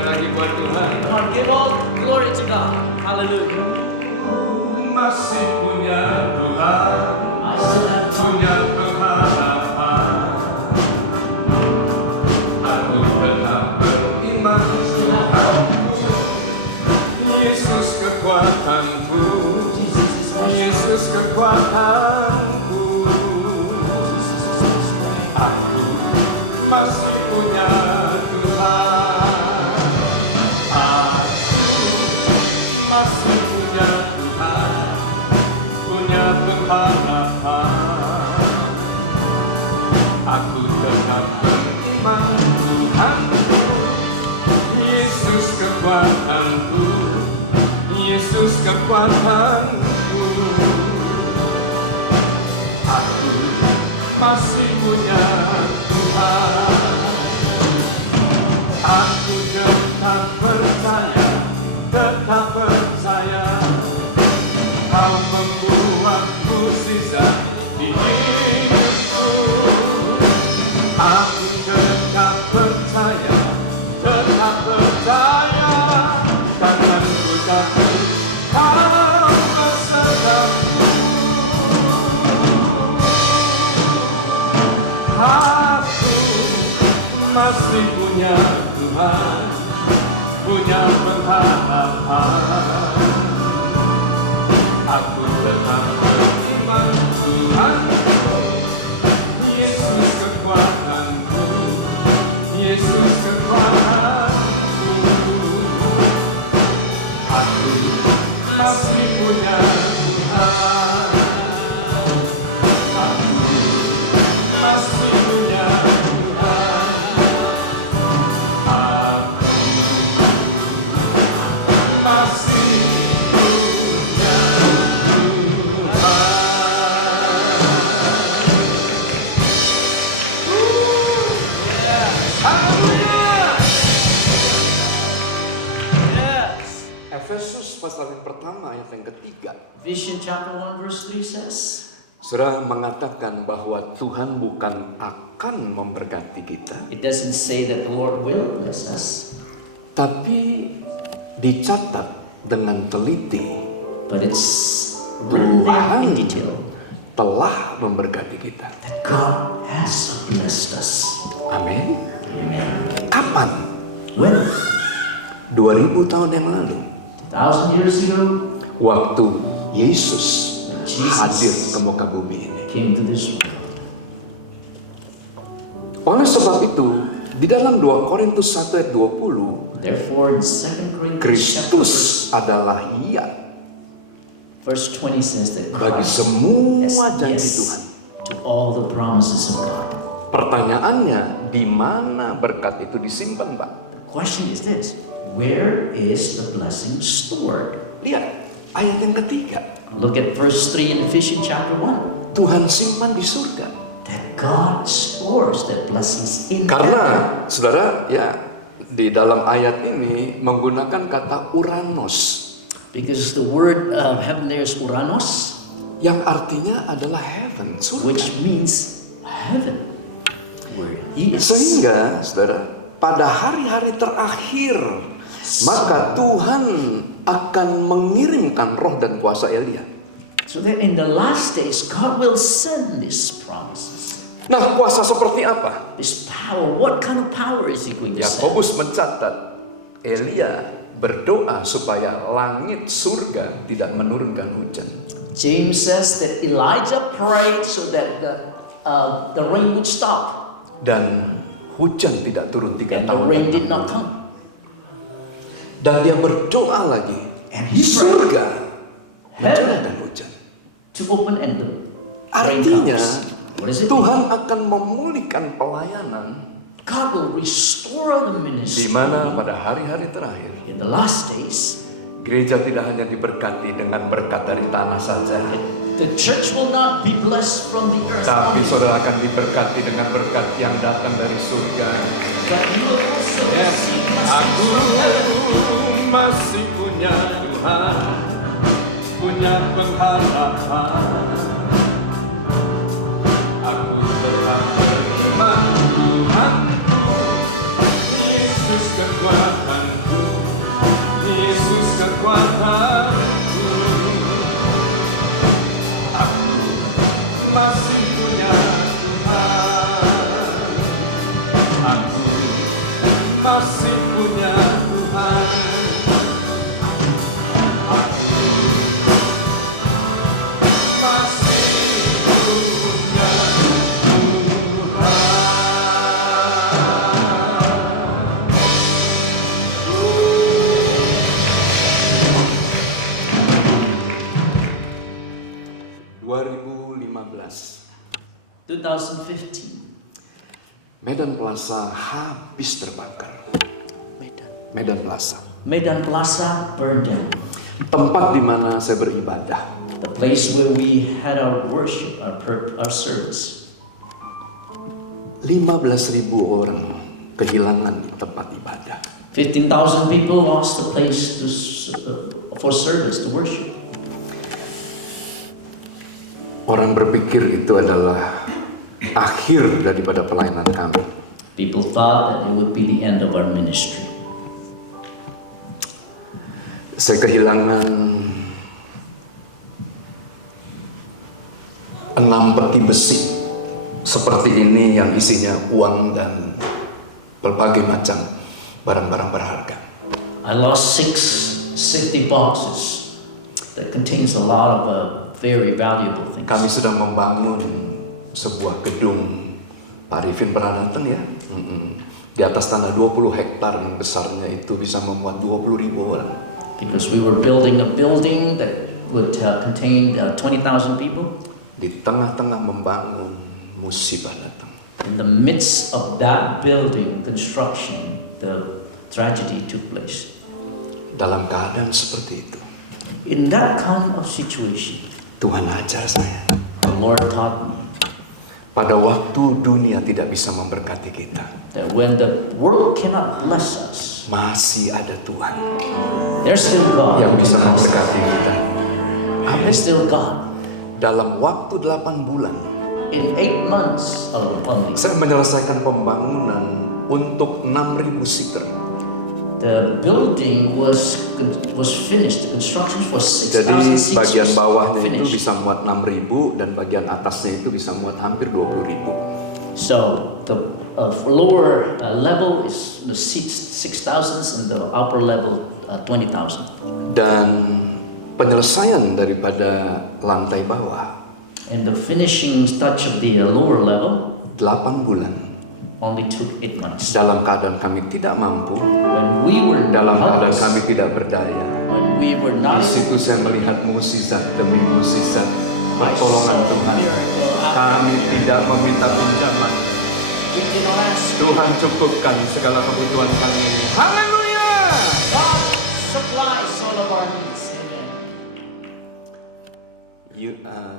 lagi buat Tuhan. Come on, give all glory to God. Hallelujah. Masih punya Tuhan, I still have punya pengharapan. Aku tetap beriman. Yesus kekuatanku, Yesus kekuatanku. Aku masih punya Tuhan. Aku masih punya Tuhan, punya pengharapan. Aku tetap beriman Tuhanku, Yesus kekuatanku, Yesus kekuatanku. Aku masih punya Tuhan. Aku tetap percaya, tetap percaya. Kau membuat mukjizat di hidupku. Aku tetap percaya, tetap percaya. Jangan ku takut, kau besertaku. Aku masih punya Tuhan, punya pengharapan. Aku tetap beriman Tuhanku, Yesus kekuatanku, Yesus kekuatanku. Aku masih punya Tuhan. Aku masih punya Tuhan. Aku masih punya Yes. Efesus pasal yang pertama ayat yang ketiga. Vision chapter 1 verse 3 says, Saudara mengatakan bahwa Tuhan bukan akan memberkati kita, It doesn't say that the Lord will bless us, tapi dicatat dengan teliti but it's written there in detail telah memberkati kita. that God has blessed us. Amin. Amen. Kapan? When? 2000 tahun yang lalu, 1,000 years ago, waktu Yesus Jesus hadir ke muka bumi ini. came to this world. Oleh sebab itu, di dalam 2 Korintus 1 ayat 20, Therefore, in 2 Corinthians Kristus chapter adalah ya verse 20 says that bagi Christ semua is janji yes Tuhan. to all the promises of God. Pertanyaannya, di mana berkat itu disimpan, Pak? The question is this: where is the blessing stored? Lihat ayat yang ketiga. Look at verse 3 in Ephesians chapter 1. Tuhan simpan di surga. That God stores that blessings in heaven. Karena, saudara, ya di dalam ayat ini menggunakan kata Uranos, Because the word heaven there is Uranos, yang artinya adalah heaven, surga. which means heaven, where He is. Sehingga, saudara, pada hari-hari terakhir, maka Tuhan akan mengirimkan roh dan kuasa Elia. So that in the last days, God will send these promises. Nah, kuasa seperti apa? This power, what kind of power is He going to send? Yakobus mencatat, Elia berdoa supaya langit surga tidak menurunkan hujan. James says that Elijah prayed so that the rain would stop, Dan hujan tidak turun 3 and the tahun. rain did not come. Dan dia berdoa lagi, And he surga Heaven mencurahkan hujan. to open and the rain Artinya, comes. What is it? Tuhan akan memulihkan pelayanan God will restore the di ministry mana pada hari-hari terakhir in the last days. gereja tidak hanya diberkati dengan berkat dari tanah saja, The church will not be blessed from the earth, tapi only, saudara akan diberkati dengan berkat yang datang dari surga. but you will also receive Aku blessings from heaven. masih punya Tuhan, punya pengharapan. Aku tetap beriman Tuhanku, Yesus kekuatanku, Yesus kekuatanku. Aku masih punya Tuhan, aku masih punya Tuhan. Aku masih punya Tuhan. 2015. Medan Plaza habis terbakar. Medan Plaza, Medan Plaza burned down. tempat di mana saya beribadah. The place where we had our worship, our service. 15.000 orang kehilangan tempat ibadah. 15,000 people lost the place for service, to worship. Orang berpikir itu adalah akhir daripada pelayanan kami. People thought that it would be the end of our ministry. Saya kehilangan 6 peti besi seperti ini yang isinya uang dan berbagai macam barang-barang berharga. I lost 6 safety boxes that contains a lot of very valuable things. Kami sedang membangun sebuah gedung. Pak Arifin pernah datang ya? Di atas tanah 20 hektar yang besarnya itu bisa memuat 20.000 orang. Because we were building a building that would contain 20,000 people. Di tengah-tengah membangun, musibah datang. In the midst of that building construction, the tragedy took place. Dalam keadaan seperti itu, In that kind of situation, Tuhan ajar saya. the Lord taught me Pada waktu dunia tidak bisa memberkati kita, that when the world cannot bless us, masih ada Tuhan there's still God. yang who bisa can bless us. memberkati kita. Amin. There's still God. dalam waktu 8 bulan, in 8 months only, saya menyelesaikan pembangunan untuk 6.000 seater. the building was finished. The construction was 6,000 Jadi seats bagian was bawahnya itu finished. bisa muat 6.000 dan bagian atasnya itu bisa muat hampir 20.000. So the lower level is the seats 6,000 and the upper level 20,000. Dan penyelesaian daripada lantai bawah And the finishing touch of the lower level 8 bulan. only took 8 months. Dalam keadaan kami tidak mampu, When we were dalam keadaan helpless, kami tidak berdaya. when we were Di not situ saya melihat mukjizat demi mukjizat pertolongan Tuhan. Kami tidak meminta pinjaman. we did not ask. Tuhan cukupkan segala kebutuhan kami. Haleluya! God supplies all of our needs. Amen.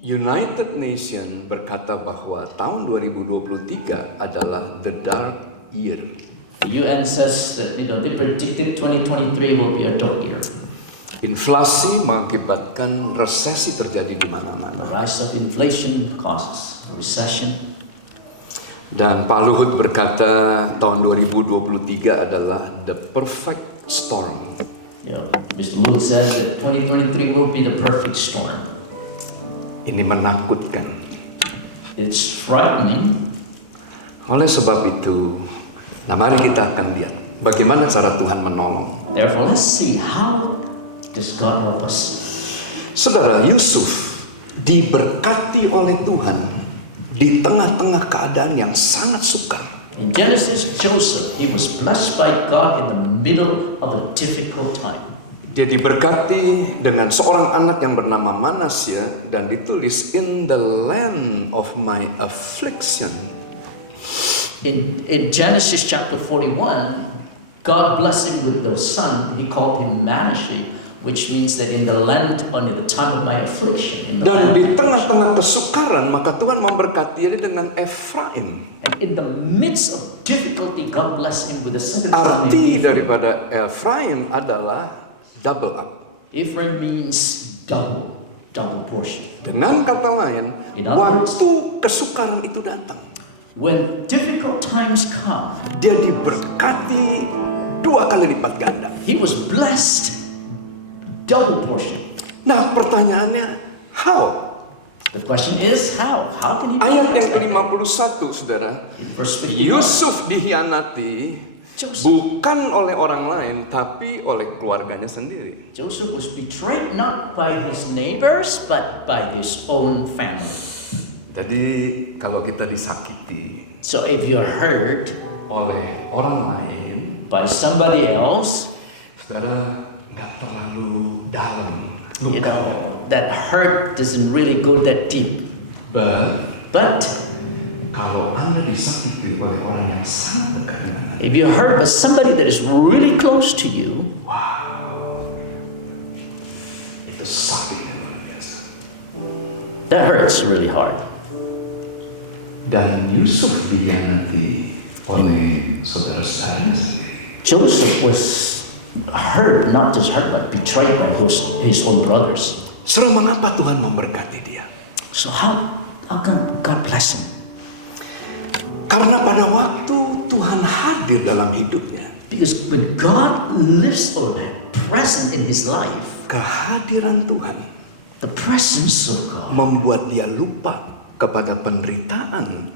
United Nations berkata bahwa tahun 2023 adalah the dark year. The UN says that they predicted 2023 will be a dark year. Inflasi mengakibatkan resesi terjadi di The mana-mana. rise of inflation causes a recession. Dan Pak Luhut berkata tahun 2023 adalah the perfect storm. Mr. Luke says that 2023 will be the perfect storm. Ini menakutkan. It's frightening. Oleh sebab itu, nah mari kita akan lihat bagaimana cara Tuhan menolong. Therefore, let's see how does God help us. Saudara, Yusuf diberkati oleh Tuhan di tengah-tengah keadaan yang sangat sukar. In Genesis, Joseph, he was blessed by God in the middle of a difficult time. Dia diberkati dengan seorang anak yang bernama Manasya dan ditulis in the land of my affliction. In Genesis chapter 41, God blessed him with the son. He called him Manasseh, which means that in the land, on the time of my affliction. In the Dan land di of tengah-tengah kesukaran maka Tuhan memberkati dia dengan Efraim. And in the midst of difficulty, God blessed him with a second son. Arti daripada Efraim adalah double up. Ephraim means double portion. Dengan kata lain, In other words, waktu kesukaran itu datang, when difficult times come, dia diberkati 2 kali lipat ganda. he was blessed double portion. Nah, pertanyaannya, how? The question is how? How can he be Ayat yang blessed? ke-51, saudara. In verse 51, Yusuf dihianati bukan oleh orang lain, tapi oleh keluarganya sendiri. Joseph was betrayed not by his neighbors, but by his own family. Jadi kalau kita disakiti So if you're hurt oleh orang lain, by somebody else, saudara, nggak terlalu dalam you luka. know, that hurt doesn't really go that deep. But Kalau Anda disakiti oleh orang yang sangat dekat dengan Anda, if you're hurt by somebody that is really close to you, itu sakit yang luar biasa. that hurts really hard. Dan Yusuf dihianati oleh saudara-saudaranya sendiri. Joseph was hurt, not just hurt, but betrayed by his own brothers. Saudara, mengapa Tuhan memberkati dia? So how can God bless him? Karena pada waktu Tuhan hadir dalam hidupnya, Because when God lives or present in his life, kehadiran Tuhan the presence of God membuat dia lupa kepada penderitaan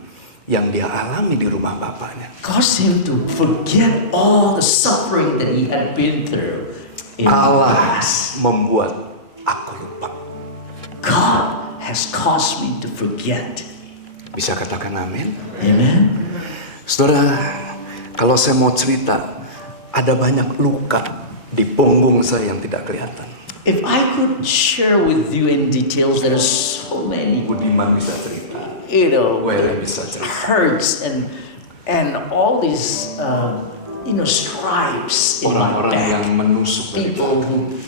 yang dia alami di rumah bapaknya. caused him to forget all the suffering that he had been through in the Allah past. membuat aku lupa. God has caused me to forget. Bisa katakan amin? Amen. Saudara, kalau saya mau cerita, ada banyak luka di punggung saya yang tidak kelihatan. If I could share with you in details, there are so many, Budiman bisa cerita, Wele bisa cerita. hurts and all these, stripes in my Orang-orang yang back. menusuk dari People who,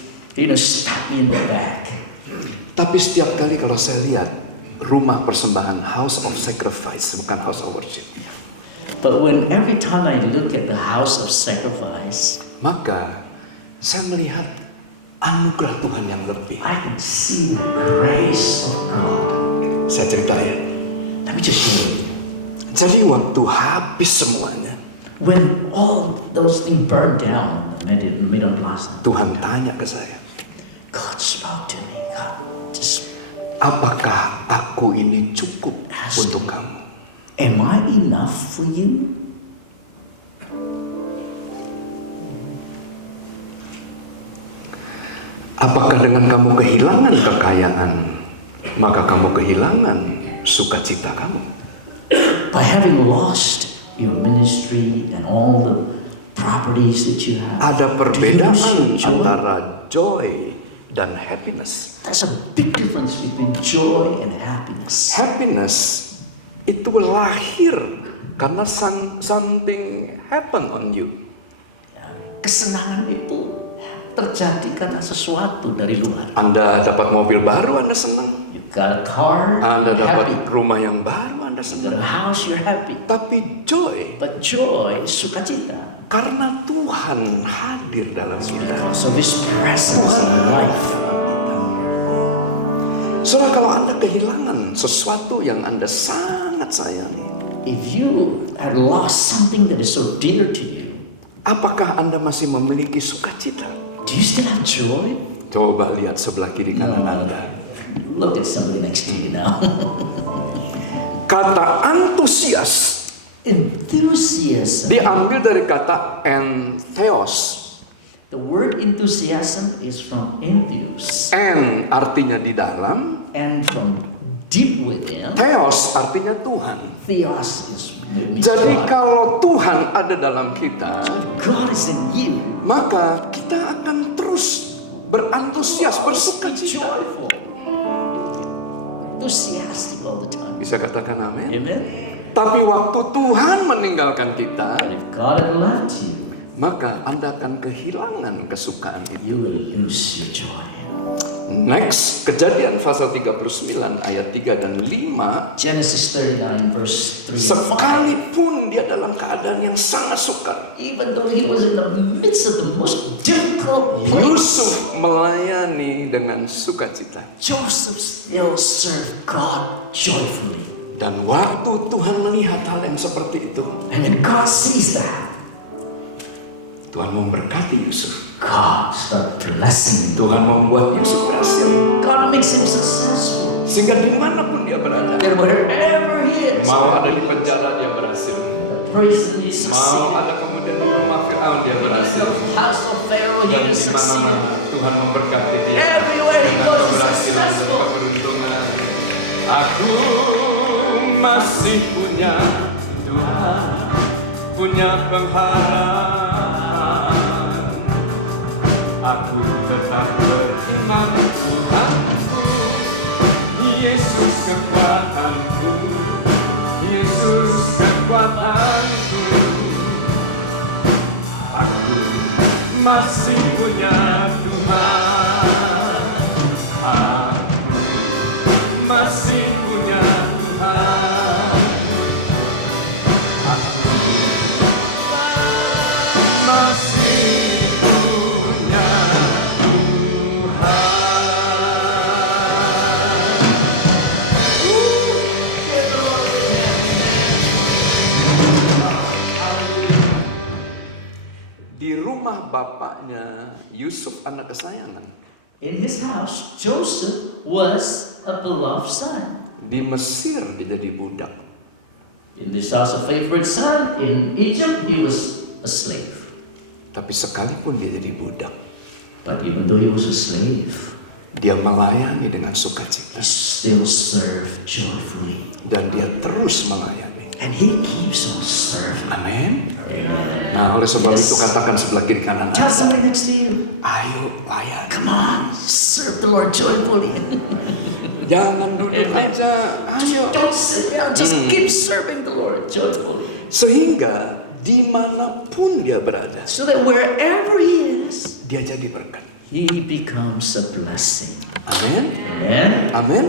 stab me in the back. Tapi setiap kali kalau saya lihat rumah persembahan, house of sacrifice, bukan house of worship, But every time I look at the house of sacrifice, maka saya melihat anugerah Tuhan yang lebih. I can see the grace of God. Saya cerita ya. Let me just share with you. Jadi waktu habis semuanya, When all those things burned down in the Middle Plaza, Tuhan tanya ke saya, God spoke to me. God just, apakah aku ini cukup untuk kamu? am I enough for you? Apakah dengan kamu kehilangan kekayaan, maka kamu kehilangan sukacita kamu? By having lost your ministry and all the properties that you have, Ada do you perbedaan lose your joy? antara joy dan happiness. There's a big difference between joy and happiness. Happiness itu lahir karena something happen on you. Kesenangan itu terjadi karena sesuatu dari luar. Anda dapat mobil baru, Anda senang. You got a car, Anda you're happy. dapat rumah yang baru, Anda You got a senang. house, you're happy. Tapi joy But joy, sukacita, karena Tuhan hadir dalam kita. because of His presence in your life. Saudara, kalau Anda kehilangan sesuatu yang Anda sangat sayangi, If you had lost something that is so dear to you, apakah Anda masih memiliki sukacita? do you still have joy? Coba lihat sebelah kiri kanan Anda. Look at somebody next to you now. Kata antusias Enthusiasm. diambil dari kata entheos. The word enthusiasm is from entheos, En artinya di dalam, and from deep within, theos artinya Tuhan. theos means Jadi God. kalau Tuhan ada dalam kita, God is in you. maka kita akan terus berantusias, Be bersukacita. joyful, enthusiastic all the time. Bisa katakan amin? Amen. Tapi waktu Tuhan meninggalkan kita, But if God had left you, maka Anda akan kehilangan kesukaan itu. you will lose your joy. Next, Kejadian pasal 39 ayat 3 dan 5. Genesis 39 verse 3 and 5. Sekalipun dia dalam keadaan yang sangat sukar, Even though he was in the midst of the most difficult place, Yusuf melayani dengan sukacita. Joseph still served God joyfully. Dan waktu Tuhan melihat hal yang seperti itu, And when God sees that, Tuhan memberkati Yusuf. God started blessing him. Tuhan membuat Yusuf berhasil. God makes him successful. Sehingga dimanapun dia berada, And wherever he is, mau ada di penjara dia berhasil, the person he mau succeeded. ada kemudian di rumah Fir'aun dia In berhasil, the house of Pharaoh, he dan was di succeeded. mana-mana Tuhan memberkati dia Everywhere he dengan goes, he's keberhasilan dan successful. keberuntungan. Aku masih punya Tuhan, punya penghargaan. Aku tetap beriman Tuhanku, Yesus kekuatanku, Yesus kekuatanku. Aku masih punya Tuhan, aku masih punya Tuhan, aku masih punya Tuhan. Di rumah bapaknya Yusuf, anak kesayangan. In his house, Joseph was a beloved son. Di Mesir dia jadi budak. In this house, a favorite son. In Egypt, he was a slave. Tapi sekalipun dia jadi budak, But even though he was a slave, dia melayani dengan he sukacita. still served joyfully. Dan dia terus melayani. And he keeps on serving. Amin. Amen. Nah, oleh sebab Yes. itu katakan sebelah kiri kanan Tell Anda, somebody next to you, ayo layani. come on, serve the Lord joyfully. Jangan duduk Amen. aja, ayo. Don't sit down, just keep serving the Lord joyfully. Sehingga dimanapun dia berada, So that wherever he is, dia jadi berkat. he becomes a blessing. Amin. Amen. Amin.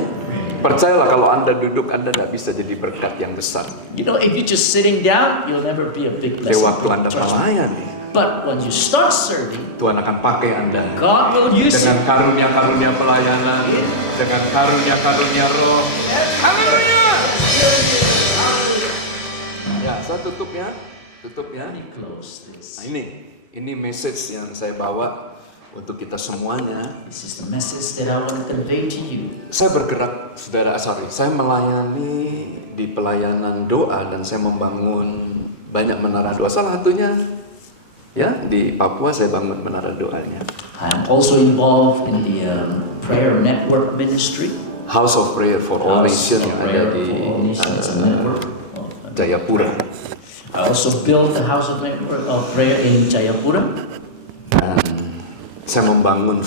Percayalah kalau Anda duduk, Anda tidak bisa jadi berkat yang besar. You know, if you're just sitting down, you'll never be a big Di blessing. waktu Anda Trust me. melayani, But when you start serving, Tuhan akan pakai Anda God will use dengan you. karunia-karunia pelayanan, dengan karunia-karunia roh. Haleluya! Ya, saya tutup ya. Let me close this. Nah, ini message yang saya bawa untuk kita semuanya. This is the message that I want to convey to you. Saya bergerak, saya melayani di pelayanan doa dan saya membangun banyak menara doa. Salah satunya ya di Papua saya bangun menara doanya. I'm also involved in the prayer network ministry. House of Prayer for All Nations yang ada di Jayapura. I also built the house of prayer in Jayapura. Dan saya membangun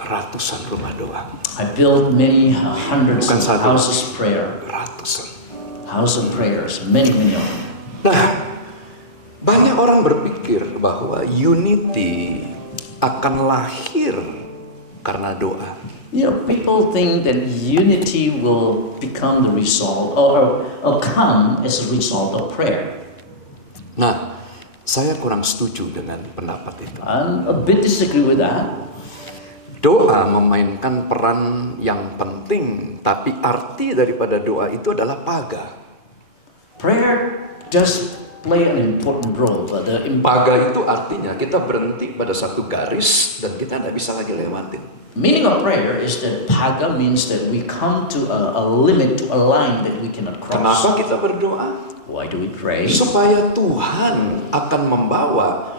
ratusan rumah doa. I built many hundreds Bukan of satu. houses of prayer, Ratusan. house of prayers, many of them. Nah, banyak orang berpikir bahwa unity akan lahir karena doa. You know, people think that unity will become the result or come as a result of prayer. Nah, saya kurang setuju dengan pendapat itu. I'm a bit disagree with that. Doa memainkan peran yang penting, tapi arti daripada doa itu adalah paga. Prayer does play an important role, but Paga itu artinya kita berhenti pada satu garis dan kita tidak bisa lagi lewatin. meaning of prayer is that paga means that we come to a limit, to a line that we cannot cross. Kenapa kita berdoa? Why do we pray? Supaya Tuhan akan membawa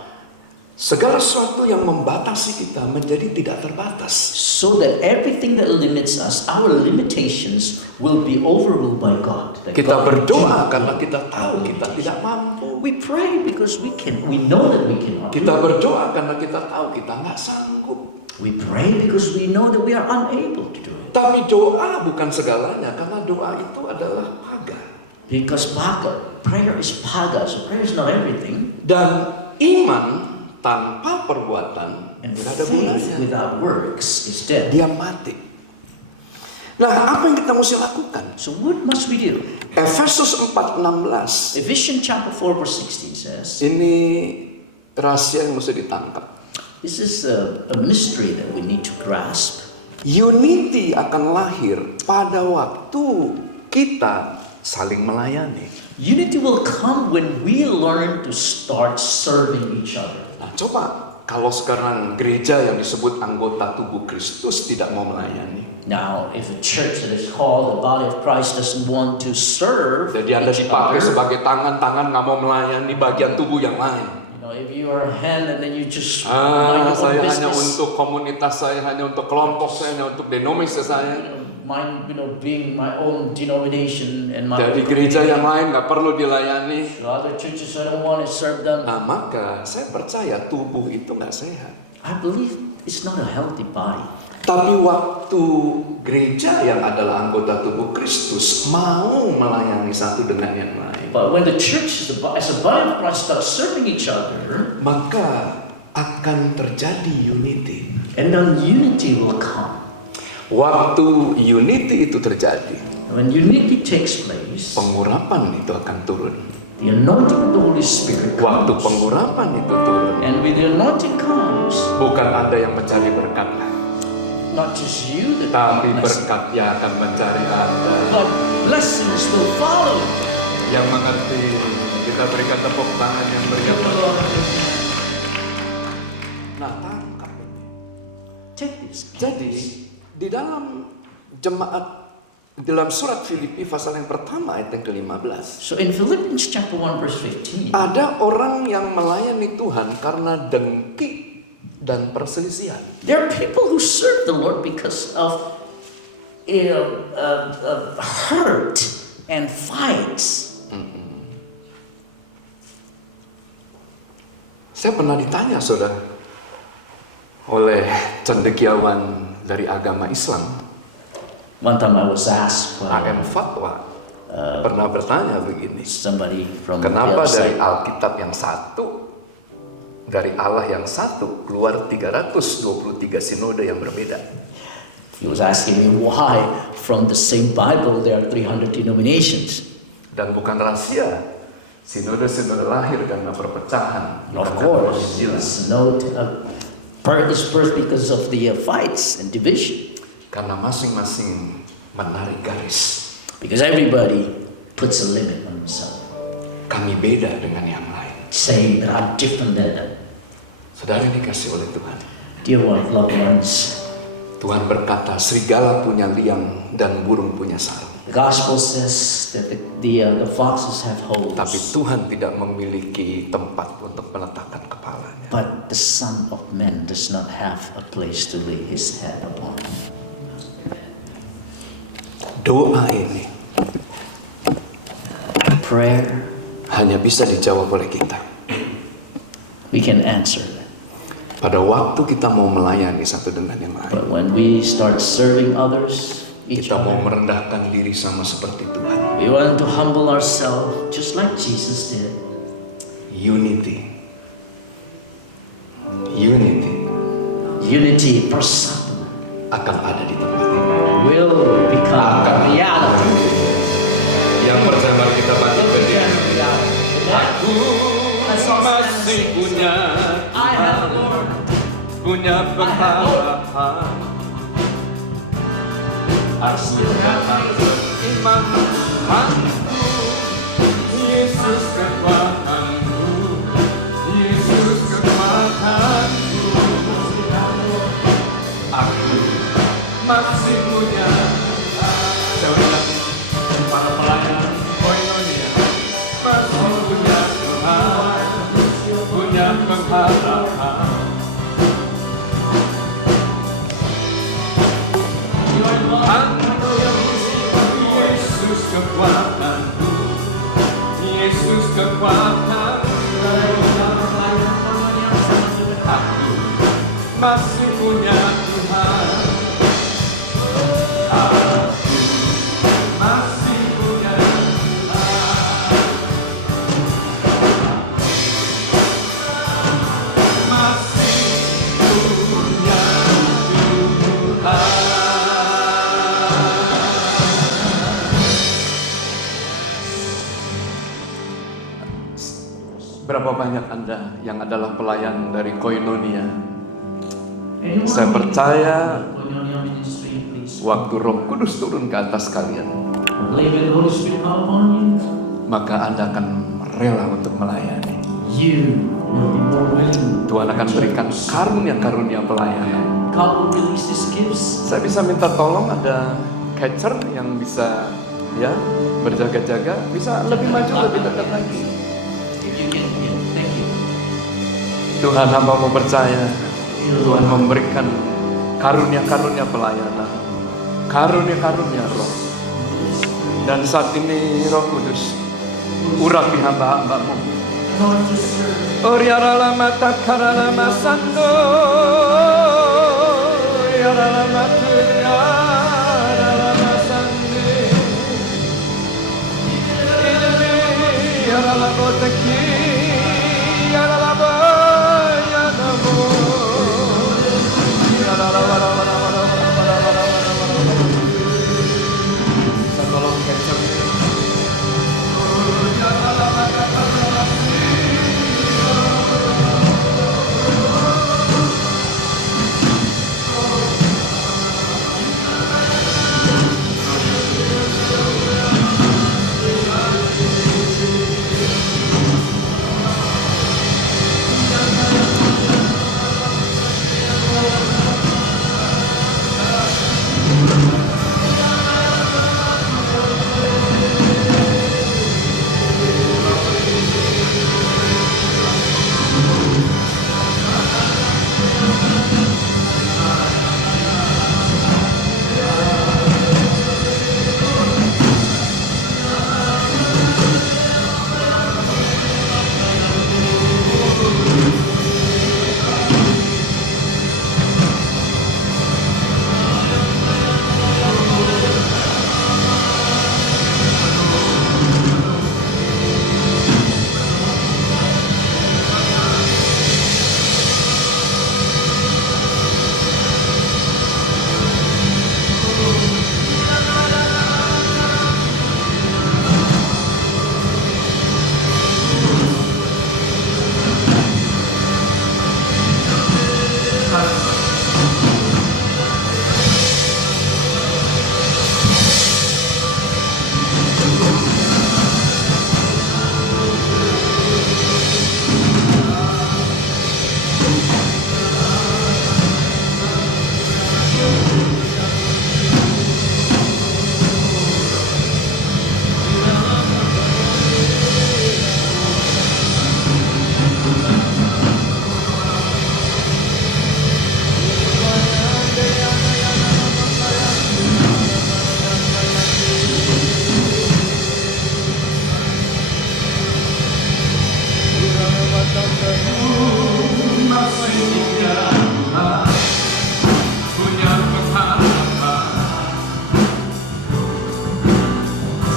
segala sesuatu yang membatasi kita menjadi tidak terbatas. So that everything that limits us, our limitations, will be overruled by God. That Kita God will berdoa change karena our kita tahu kita limitations. tidak mampu. We pray because we know that we cannot. Kita do it. berdoa karena kita tahu kita nggak sanggup. We pray because we know that we are unable to do it. Tapi doa bukan segalanya, karena doa itu adalah paga. Because prayer is paga, so prayer is not everything. Dan iman tanpa perbuatan And tidak ada faith gunanya. without works is dead. Dia mati. Nah, apa yang kita mesti lakukan? So what must we do? Efesus 4:16. Ephesians chapter 4 verse 16 says, Ini rahasia yang mesti ditangkap. this is a mystery that we need to grasp. Unity akan lahir pada waktu kita saling melayani. Unity will come when we learn to start serving each other. Nah, coba kalau sekarang gereja yang disebut anggota tubuh Kristus tidak mau melayani. Now, if a church that is called the body of Christ doesn't want to serve Jadi Anda each dipakai other, sebagai tangan nggak mau melayani bagian tubuh yang lain. if you are a hand and then you just mind your own Saya hanya business, untuk komunitas saya, hanya untuk kelompok saya, hanya untuk denominasi saya. being my own denomination and my Dari own gereja community. yang lain nggak perlu dilayani. The other churches I don't want to serve them. Nah, maka saya percaya tubuh itu nggak sehat. I believe it's not a healthy body. Tapi waktu gereja yang adalah anggota tubuh Kristus mau melayani satu dengan yang lain, But when the church as a body of Christ starts serving each other, maka akan terjadi unity. and then unity will come. Waktu unity itu terjadi, When unity takes place, pengurapan itu akan turun. the anointing of the Holy Spirit Waktu comes. pengurapan itu turun, And with the anointing comes, bukan Anda yang mencari berkat, not just you, tapi blessing, berkat yang akan mencari Anda. but blessings will follow. Yang mengerti, kita berikan tepuk tangan yang meriah. Nah, tangkap ini. Take this. Jadi di dalam jemaat, dalam surat Filipi pasal yang pertama ayat yang ke-15, So in Philippians chapter 1 verse 15, ada orang yang melayani Tuhan karena dengki dan perselisihan. there are people who serve the Lord because of hurt and fights. Saya pernah ditanya, saudara, oleh cendekiawan dari agama Islam, One time I was asked by AM Fatwa, pernah bertanya begini, somebody from kenapa the dari outside, Alkitab yang satu, dari Allah yang satu, keluar 323 sinode yang berbeda? he was asking me why from the same Bible there are 300 denominations. Dan bukan rahasia, Sinode-sinode lahir karena perpecahan. Of bukan karena course, persijilan. Synod is birth because of the fights and division. Karena masing-masing menarik garis. Because everybody puts a limit on himself, Kami beda dengan yang lain. saying that I'm different than them. Saudara dikasih oleh Tuhan. Dear loved ones, Tuhan berkata, serigala punya liang dan burung punya sarang. the gospel says that the foxes have Tapi holes, Tuhan tidak memiliki tempat untuk meletakkan kepalanya. but the Son of Man does not have a place to lay his head upon. Doa ini Prayer, hanya bisa dijawab oleh kita. we can answer that. Pada waktu kita mau melayani satu dengan yang lain. But when we start serving others, each Kita mau other, merendahkan diri sama seperti Tuhan. we want to humble ourselves just like Jesus did. Unity. Unity, persatuan, akan ada di tempat ini. will become a reality. Yang pertama kita bangkit berdiri. Aku masih punya Tuhan, punya pengharapan. Aku dapat beriman padamu, Yesus kekuatanku, Yesus kekuatanku. Aku masih punya Tuhan, para pelayan koinonia, masih punya Tuhan, punya pengharapan. Yesus kekuatanku, Yesus kekuatanku. Aku masih punya Tuhan. Aku masih punya Tuhan. Masih punya Tuhan. Berapa banyak Anda yang adalah pelayan dari Koinonia? Saya percaya waktu Roh Kudus turun ke atas kalian, maka Anda akan rela untuk melayani. Tuhan akan berikan karunia-karunia pelayanan. Saya bisa minta tolong ada catcher yang bisa ya berjaga-jaga, bisa lebih maju, lebih dekat lagi. Tuhan, hamba mau percaya Tuhan memberikan karunia-karunia pelayanan, karunia-karunia Roh. Dan saat ini Roh Kudus urapi hamba-hambamu. Oriarala mata karala masando, oriarala maturiarala masande, oriarala boteki, oriarala bayanamu, oriarala bisa tolong capture.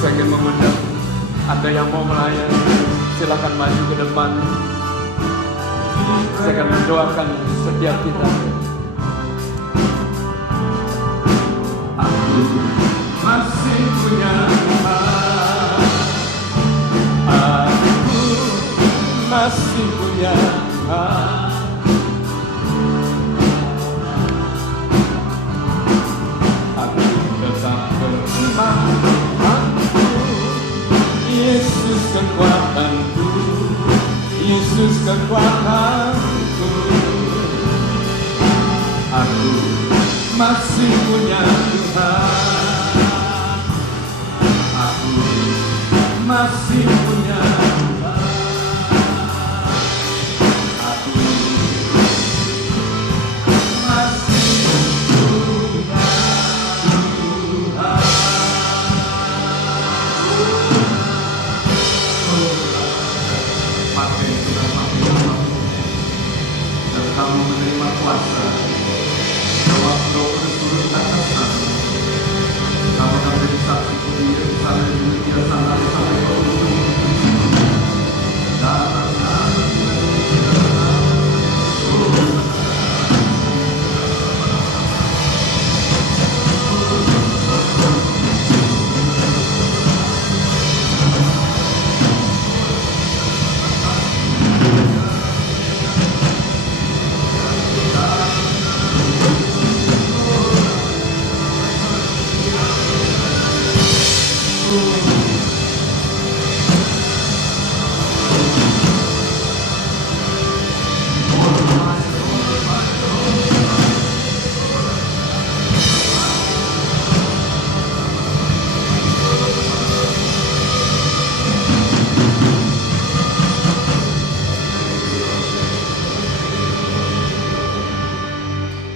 saya ingin mengundang Anda yang mau melayani, silakan maju ke depan. Saya akan mendoakan setiap kita. Aku masih punya Tuhan. Aku masih punya Tuhan. Aku tetap beriman Tuhanku, Yesus kekuatanku, Yesus kekuatanku. Aku masih punya Tuhan. Aku masih punya Tuhan. Aku masih punya Tuhan. Pakai sudah pakai dan kamu menerima kuasa. Jawab doa turun atas sana. Kamu akan menjadi saksi di sana di dunia sana sampai ke ujung.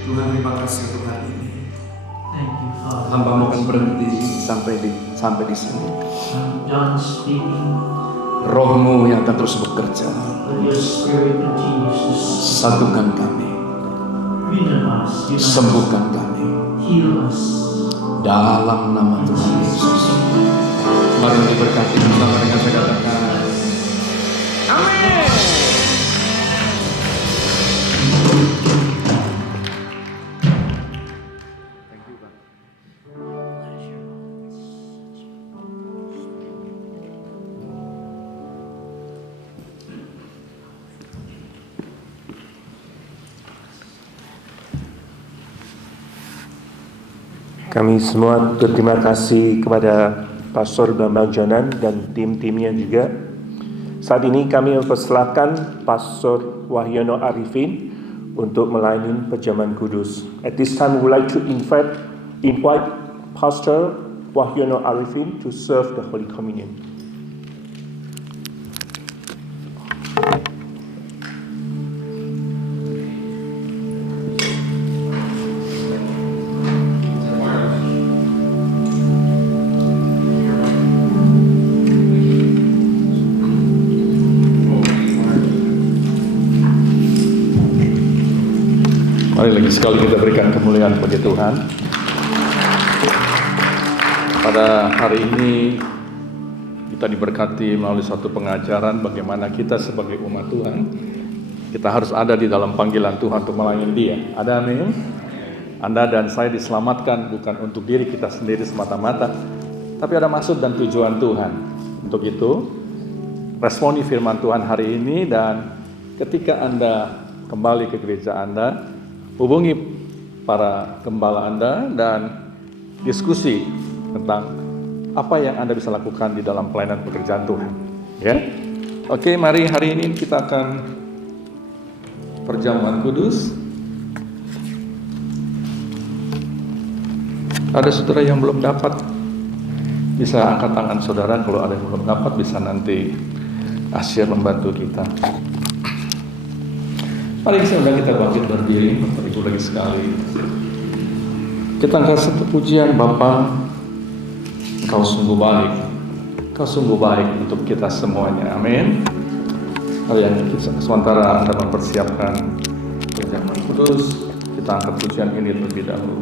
Tuhan, terima kasih untuk hari ini. Thank you, Father. Hamba akan berhenti sampai di sini. I'm done speaking, Roh-Mu yang akan terus bekerja. but your Spirit continues to Satukan kami, unite us, sembuhkan kami heal us. dalam nama Tuhan Yesus. Mari diberkati bersama dengan saya katakan. Amin. Kami semua berterima kasih kepada Pastor Bambang Jonan dan tim-timnya juga. Saat ini kami mempersilakan Pastor Wahyono Arifin untuk melayani perjamuan kudus. At this time, we would like to invite Pastor Wahyono Arifin to serve the Holy Communion. Mari lagi sekali kita berikan kemuliaan bagi Tuhan. Pada hari ini kita diberkati melalui satu pengajaran bagaimana kita sebagai umat Tuhan, kita harus ada di dalam panggilan Tuhan untuk melayani Dia. Ada amin? Anda dan saya diselamatkan bukan untuk diri kita sendiri semata-mata, tapi ada maksud dan tujuan Tuhan. Untuk itu, responi firman Tuhan hari ini, dan ketika Anda kembali ke gereja Anda, hubungi para gembala Anda dan diskusi tentang apa yang Anda bisa lakukan di dalam pelayanan pekerjaan Tuhan. Ya, oke, mari hari ini kita akan perjamuan kudus. Ada saudara yang belum dapat, bisa angkat tangan saudara. Kalau ada yang belum dapat, bisa nanti Asyir membantu kita. Mari kita bangkit berdiri, Bapak Ibu lagi sekali. Kita angkat satu pujian. Bapa, Engkau sungguh baik. Engkau sungguh baik untuk kita semuanya. Amin. Mari sementara Anda mempersiapkan perjamuan kudus, kita angkat pujian ini terlebih dahulu.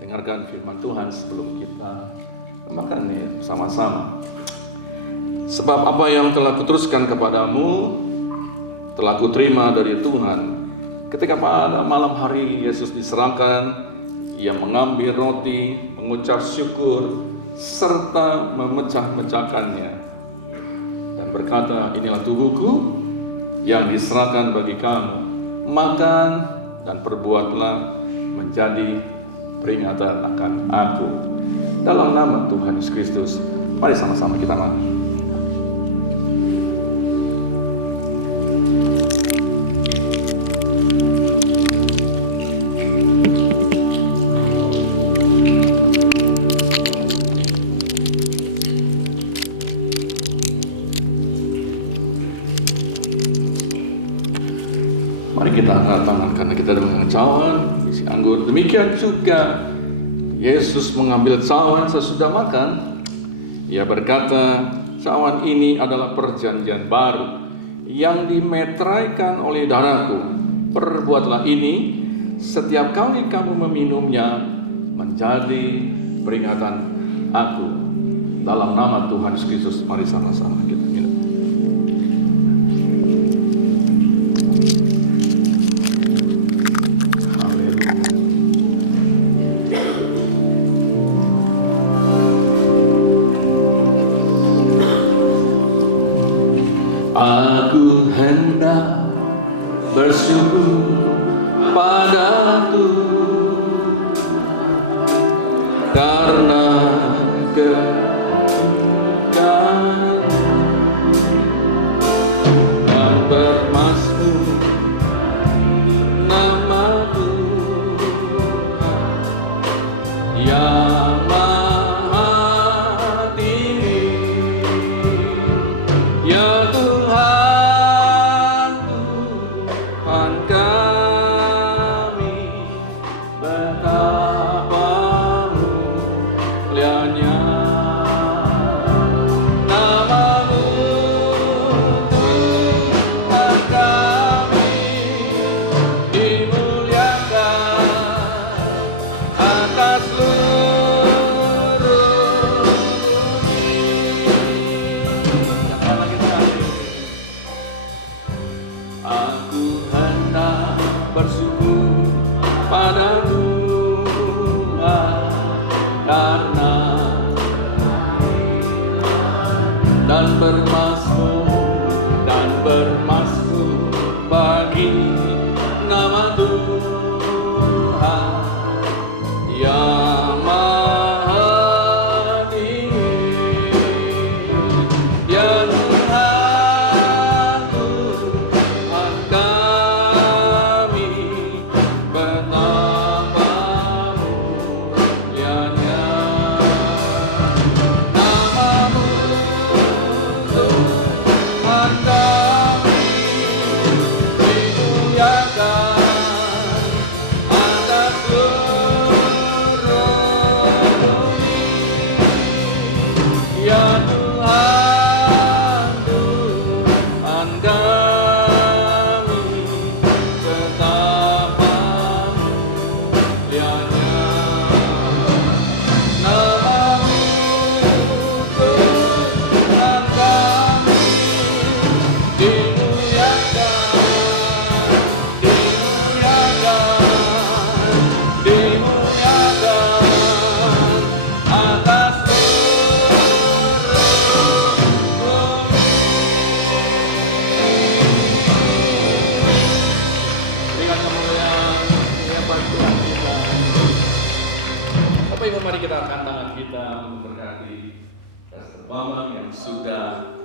dengarkan firman Tuhan sebelum kita makan bersama-sama. Sebab apa yang telah kuteruskan kepadamu telah kuterima dari Tuhan. Ketika pada malam hari Yesus diserahkan, Ia mengambil roti, mengucap syukur, serta memecah-mecahkannya dan berkata, inilah tubuhku yang diserahkan bagi kamu. Makan dan perbuatlah menjadi peringatan akan aku. Dalam nama Tuhan Yesus Kristus, mari sama-sama kita makan. Mari kita angkat tangan karena kita dengan cawan isi anggur. Demikian juga Yesus mengambil cawan sesudah makan. Ia berkata, cawan ini adalah perjanjian baru yang dimeteraikan oleh darahku. Perbuatlah ini setiap kali kamu meminumnya menjadi peringatan aku. Dalam nama Tuhan Yesus Kristus, mari sama-sama kita minum. Aku hendak bersyukur pada Tuhan karena kebaikan dan bermasmur nama Tuhan yang Maha Tinggi. Ya Tuhan, Tuhan kami, betapa mulianya nama-Mu. Tuhan kami dimuliakan atas seluruh bumi. Aku hendak bersyukur pada Tuhan karena dan bermasmur bagi nama Tuhan yang Maha Tinggi. Ya Tuhan, Tuhan kami, betapa mulianya nama-Mu. Tuhan kami dimuliakan atas seluruh bumi. Ya Tuhan, Tuhan kami, betapa mulianya nama-Mu. Tuhan kami dimuliakan, dimuliakan atas seluruh bumi. Berikan kemuliaan kepada Tuhan kita. Bapak Ibu, mari kita angkat tangan kita memberkati Pastor Bambang yang sudah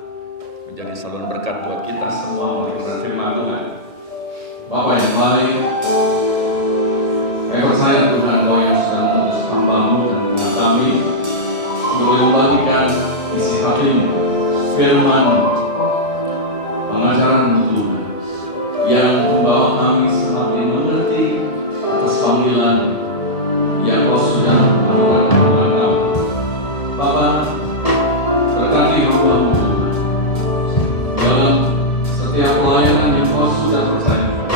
menjadi saluran berkat buat kita semua. Mari kita terima Tuhan. Bapak yang baik, kami percaya Tuhan Kau yang sudah mengutus hamba-Mu dan dengan kami boleh membagikan isi hati-Mu, firman-Mu, pengajaran-Mu Tuhan yang membawa kami semakin mengerti atas panggilan yang Kau sudah lakukan kepada kami. Bapa, berkati hamba-Mu Tuhan dalam setiap pelayanan yang Kau sudah percayakan,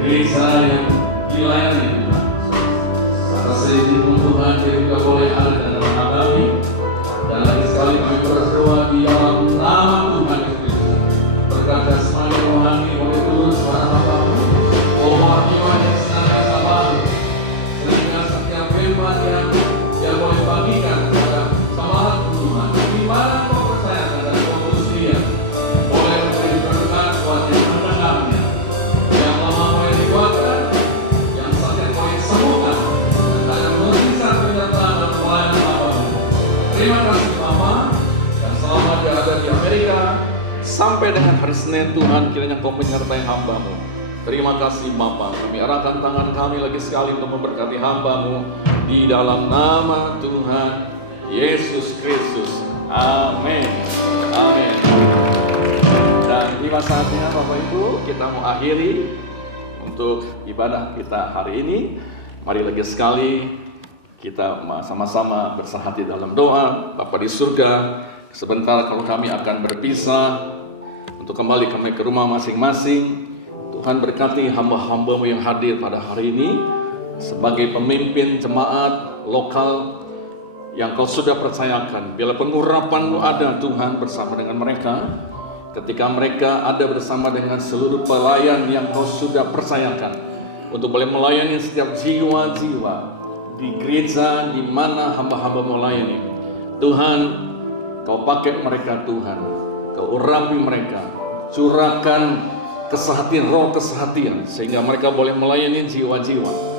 gereja yang dilayani Tuhan, atas izin-Mu firman yang boleh bagikan kepada sama Tuhan. Di mana kau percayakan dan kau bersedia, boleh memberi berkat buat yang mendengarnya. Yang lama boleh dikuatkan, yang sakit boleh disembuhkan, dan yang mengisikan penyertaan dan pelayanan Bapamu. Terima kasih Bapa, dan selama dia ada di Amerika, sampai dengan hari Senin Tuhan, kiranya Kau menyertai hamba-Mu. Terima kasih Bapa, kami arahkan tangan kami lagi sekali untuk memberkati hamba-Mu di dalam nama Tuhan Yesus Kristus. Amin. Amin. Dan tiba saatnya Bapak Ibu, kita mau akhiri untuk ibadah kita hari ini. Mari lagi sekali kita sama-sama bersahati dalam doa. Bapa di surga, sebentar kalau kami akan berpisah untuk kembali kami ke rumah masing-masing. Tuhan berkati hamba-hamba-Mu yang hadir pada hari ini sebagai pemimpin jemaat lokal yang Kau sudah percayakan. Bila pengurapan-Mu ada Tuhan bersama dengan mereka, ketika mereka ada bersama dengan seluruh pelayan yang Kau sudah percayakan untuk boleh melayani setiap jiwa-jiwa di gereja di mana hamba-hamba melayani. Tuhan, Kau pakai mereka Tuhan, Kau urapi mereka, curahkan kesehatian, roh kesehatian, sehingga mereka boleh melayani jiwa-jiwa.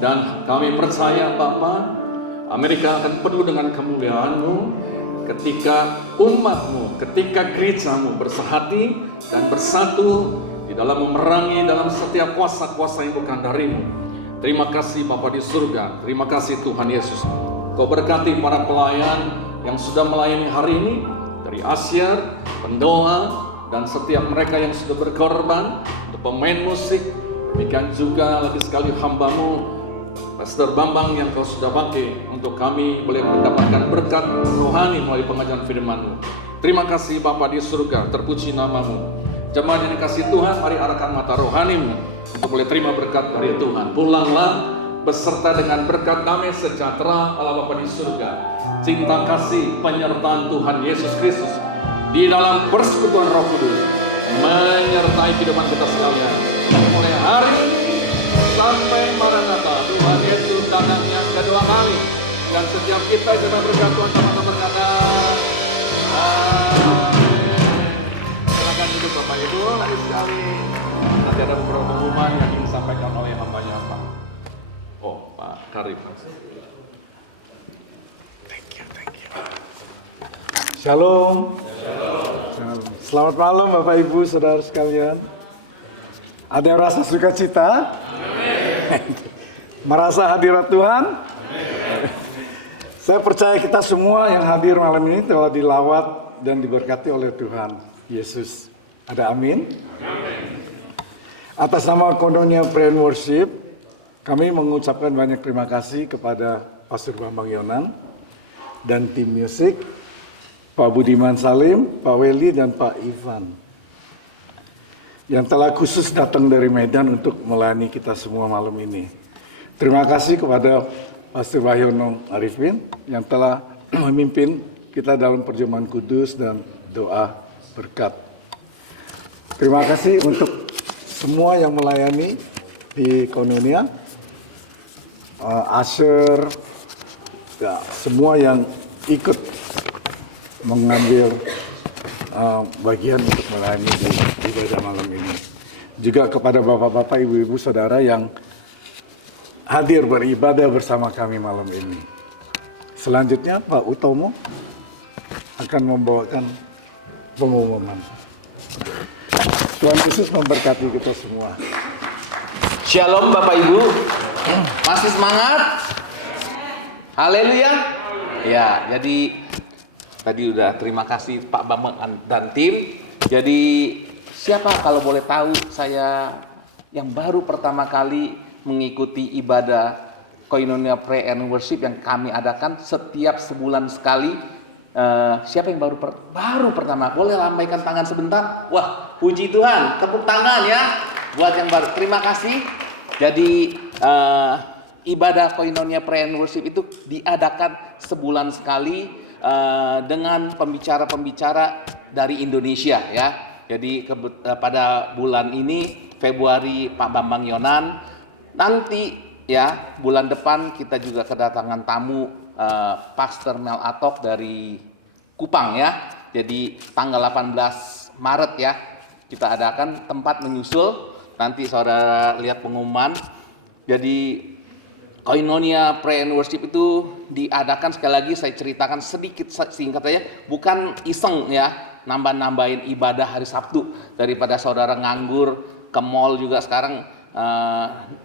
Dan kami percaya Bapa, Amerika akan penuh dengan kemuliaan-Mu ketika umat-Mu, ketika gereja-Mu bersehati dan bersatu di dalam memerangi dalam setiap kuasa-kuasa yang bukan dari-Mu. Terima kasih Bapa di surga, terima kasih Tuhan Yesus. Kau berkati para pelayan yang sudah melayani hari ini, dari Asia, pendoa, dan setiap mereka yang sudah berkorban, untuk pemain musik, demikian juga lagi sekali hamba-Mu Pastor Bambang yang Kau sudah pakai untuk kami boleh mendapatkan berkat rohani melalui pengajaran firman-Mu. Terima kasih Bapa di surga, terpuji nama-Mu. Jemaat yang dikasih Tuhan, mari arahkan mata rohani-Mu untuk boleh terima berkat dari Tuhan. Pulanglah beserta dengan berkat damai sejahtera Allah Bapa di surga, cinta kasih penyertaan Tuhan Yesus Kristus di dalam persekutuan Roh Kudus menyertai kehidupan kita sekalian mulai hari ini sampai Maranatha. Tuhan Yesus datang yang kedua kali, dan setiap kita yang berkat Tuhan sama-sama berkata amin. Silakan duduk Bapak Ibu, lagi sekali nanti ada beberapa pengumuman yang ingin disampaikan oleh hambanya Pak. Oh, Pak Karib. Thank you. Shalom. Selamat malam Bapak Ibu Saudara sekalian. Ada yang rasa sukacita? Merasa hadirat Tuhan? Saya percaya kita semua yang hadir malam ini telah dilawat dan diberkati oleh Tuhan Yesus. Ada amin? Atas nama Koinonia Prayer and Worship, kami mengucapkan banyak terima kasih kepada Pastor Bambang Yonan dan tim musik, Pak Budiman Salim, Pak Weli, dan Pak Ivan, yang telah khusus datang dari Medan untuk melayani kita semua malam ini. Terima kasih kepada Pastor Wahyono Arifin yang telah memimpin kita dalam perjamuan kudus dan doa berkat. Terima kasih untuk semua yang melayani di Koinonia, Asher, ya, semua yang ikut mengambil bagian untuk melayani di ibadah malam ini. Juga kepada bapak-bapak, ibu-ibu, saudara yang hadir beribadah bersama kami malam ini. Selanjutnya Pak Utomo akan membawakan pengumuman. Tuhan Yesus memberkati kita semua. Shalom Bapak Ibu. Masih semangat? Haleluya. Ya, jadi tadi udah terima kasih Pak Bambang dan tim. Jadi siapa kalau boleh tahu, saya yang baru pertama kali mengikuti ibadah Koinonia Prayer and Worship yang kami adakan setiap sebulan sekali. Siapa yang baru pertama? Boleh lambaikan tangan sebentar? Wah, puji Tuhan, tepuk tangan ya buat yang baru. Terima kasih. Jadi ibadah Koinonia Prayer and Worship itu diadakan sebulan sekali dengan pembicara-pembicara dari Indonesia ya. Jadi pada bulan ini Februari Pak Bambang Yonan, nanti ya, bulan depan kita juga kedatangan tamu Pastor Mel Atok dari Kupang ya. Jadi tanggal 18 Maret ya kita adakan, tempat menyusul. Nanti saudara lihat pengumuman. Jadi Koinonia Prayer and Worship itu diadakan, sekali lagi saya ceritakan sedikit singkat saja, bukan iseng ya, nambah-nambahin ibadah hari Sabtu daripada saudara nganggur ke mall juga sekarang.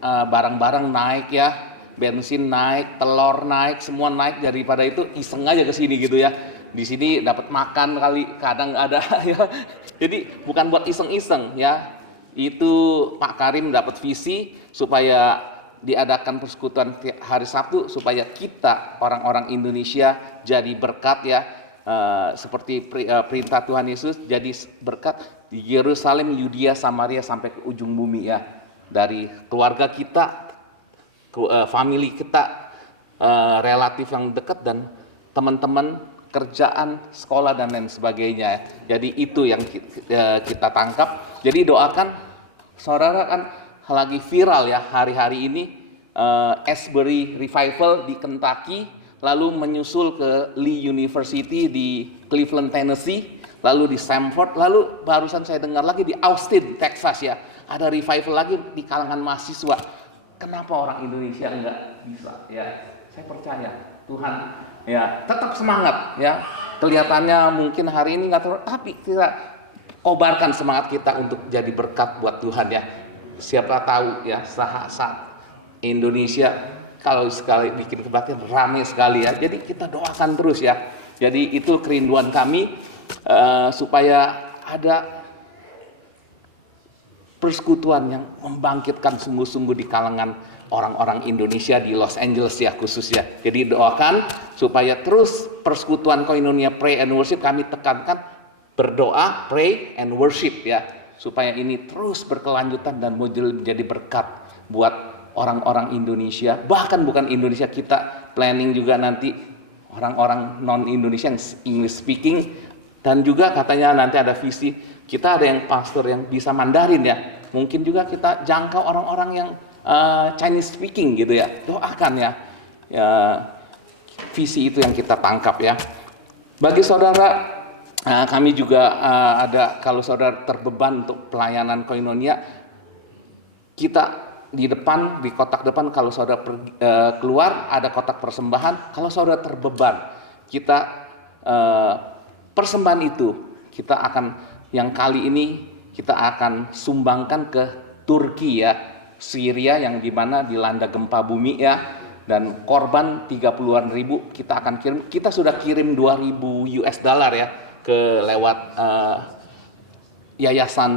Barang-barang naik ya, bensin naik, telur naik, semua naik, daripada itu iseng aja ke sini gitu ya. Di sini dapat makan kali, kadang ada ya. Jadi bukan buat iseng-iseng ya. Itu Pak Karim dapat visi supaya diadakan persekutuan hari Sabtu supaya kita orang-orang Indonesia jadi berkat ya. Seperti perintah Tuhan Yesus, jadi berkat di Yerusalem, Yudea, Samaria sampai ke ujung bumi ya. Dari keluarga kita, family kita, relatif yang dekat, dan teman-teman, kerjaan, sekolah dan lain sebagainya. Jadi itu yang kita tangkap. Jadi doakan, saudara kan lagi viral ya hari-hari ini, Asbury Revival di Kentucky, lalu menyusul ke Lee University di Cleveland, Tennessee, lalu di Samford, lalu barusan saya dengar lagi di Austin, Texas ya, ada revival lagi di kalangan mahasiswa. Kenapa orang Indonesia enggak bisa ya? Saya percaya Tuhan ya tetap semangat ya. Kelihatannya mungkin hari ini nggak terlalu, tapi kita kobarkan semangat kita untuk jadi berkat buat Tuhan ya. Siapa tahu ya saat Indonesia kalau sekali bikin kebaktian rame sekali ya. Jadi kita doakan terus ya. Jadi itu kerinduan kami supaya ada persekutuan yang membangkitkan sungguh-sungguh di kalangan orang-orang Indonesia di Los Angeles ya khususnya. Jadi doakan supaya terus persekutuan Koinonia Pray and Worship, kami tekankan berdoa, pray and worship ya, supaya ini terus berkelanjutan dan menjadi berkat buat orang-orang Indonesia. Bahkan bukan Indonesia, kita planning juga nanti orang-orang non-Indonesia yang English speaking, dan juga katanya nanti ada visi kita ada yang pastor yang bisa Mandarin ya, mungkin juga kita jangkau orang-orang yang Chinese speaking gitu ya. Doakan ya, visi itu yang kita tangkap ya. Bagi saudara, kami juga ada, kalau saudara terbeban untuk pelayanan Koinonia, kita di depan, di kotak depan, kalau saudara keluar ada kotak persembahan. Kalau saudara terbeban, kita persembahan itu kita akan, yang kali ini kita akan sumbangkan ke Turki ya, Syria yang dimana dilanda gempa bumi ya, dan korban 30-an ribu kita akan kirim. Kita sudah kirim 2.000 US dollar ya ke lewat yayasan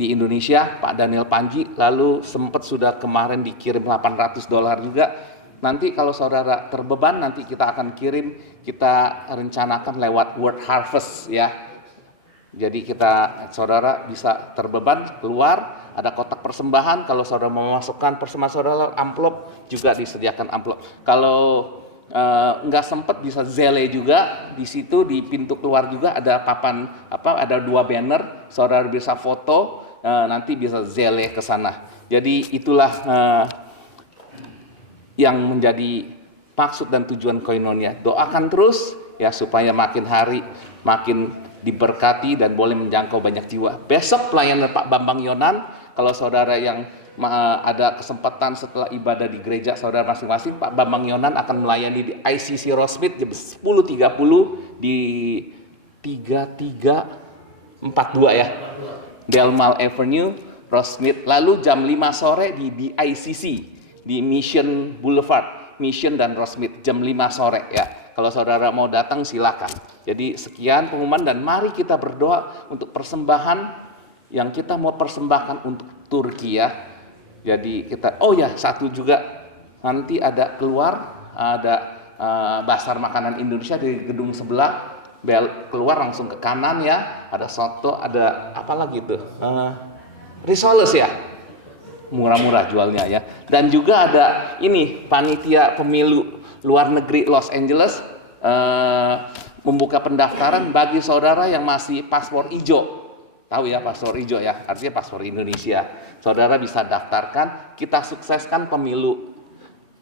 di Indonesia, Pak Daniel Panji, lalu sempat sudah kemarin dikirim 800 dolar juga. Nanti kalau saudara terbeban, nanti kita akan kirim, kita rencanakan lewat World Harvest ya. Jadi kita, saudara bisa terbeban, keluar, ada kotak persembahan. Kalau saudara mau memasukkan persembahan saudara, amplop juga disediakan amplop. Kalau nggak sempat bisa Zelle juga, di situ di pintu keluar juga ada papan ada 2 banner, saudara bisa foto, nanti bisa Zelle ke sana. Jadi itulah yang menjadi maksud dan tujuan Koinonia. Doakan terus ya supaya makin hari makin diberkati dan boleh menjangkau banyak jiwa. Besok pelayanan Pak Bambang Yonan, kalau saudara yang ada kesempatan setelah ibadah di gereja saudara masing-masing, Pak Bambang Yonan akan melayani di ICC Rosemead jam 10.30 di 3342 ya, Delmal Avenue, Rosemead. Lalu jam 5 sore di BICC di Mission Boulevard, Mission dan Rosemead jam 5 sore ya. Kalau saudara mau datang silakan. Jadi sekian pengumuman, dan mari kita berdoa untuk persembahan yang kita mau persembahkan untuk Turki ya. Jadi kita, oh ya satu juga, nanti ada keluar, ada Basar Makanan Indonesia di gedung sebelah, keluar langsung ke kanan ya, ada soto, ada apa lagi tuh, risoles ya, murah-murah jualnya ya. Dan juga ada ini panitia pemilu luar negeri Los Angeles membuka pendaftaran bagi saudara yang masih paspor hijau. Tahu ya paspor hijau ya, artinya paspor Indonesia. Saudara bisa daftarkan, kita sukseskan pemilu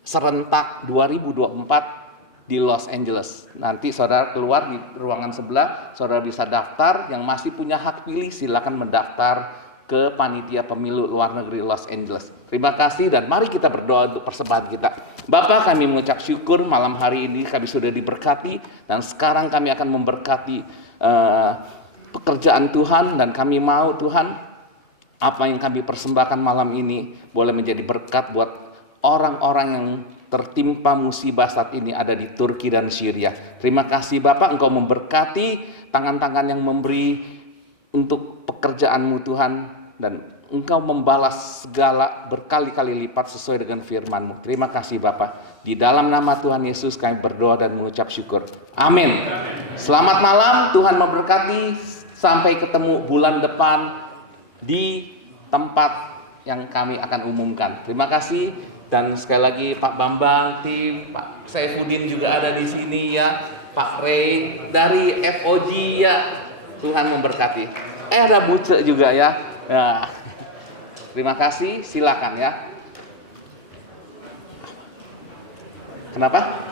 serentak 2024 di Los Angeles. Nanti saudara keluar di ruangan sebelah, saudara bisa daftar. Yang masih punya hak pilih silakan mendaftar ke panitia pemilu luar negeri Los Angeles. Terima kasih dan mari kita berdoa untuk persembahan kita. Bapa, kami mengucap syukur malam hari ini kami sudah diberkati dan sekarang kami akan memberkati pekerjaan Tuhan dan kami mau Tuhan apa yang kami persembahkan malam ini boleh menjadi berkat buat orang-orang yang tertimpa musibah saat ini ada di Turki dan Syria. Terima kasih Bapak, Engkau memberkati tangan-tangan yang memberi untuk pekerjaanmu Tuhan dan Engkau membalas segala berkali-kali lipat sesuai dengan firman-Mu. Terima kasih Bapak. Di dalam nama Tuhan Yesus kami berdoa dan mengucap syukur. Amin. Selamat malam, Tuhan memberkati. Sampai ketemu bulan depan di tempat yang kami akan umumkan. Terima kasih dan sekali lagi Pak Bambang, tim, Pak Saifuddin juga ada di sini ya, Pak Ray dari FOG ya. Tuhan memberkati. Ada Buce juga ya. Nah, terima kasih, silakan ya. Kenapa?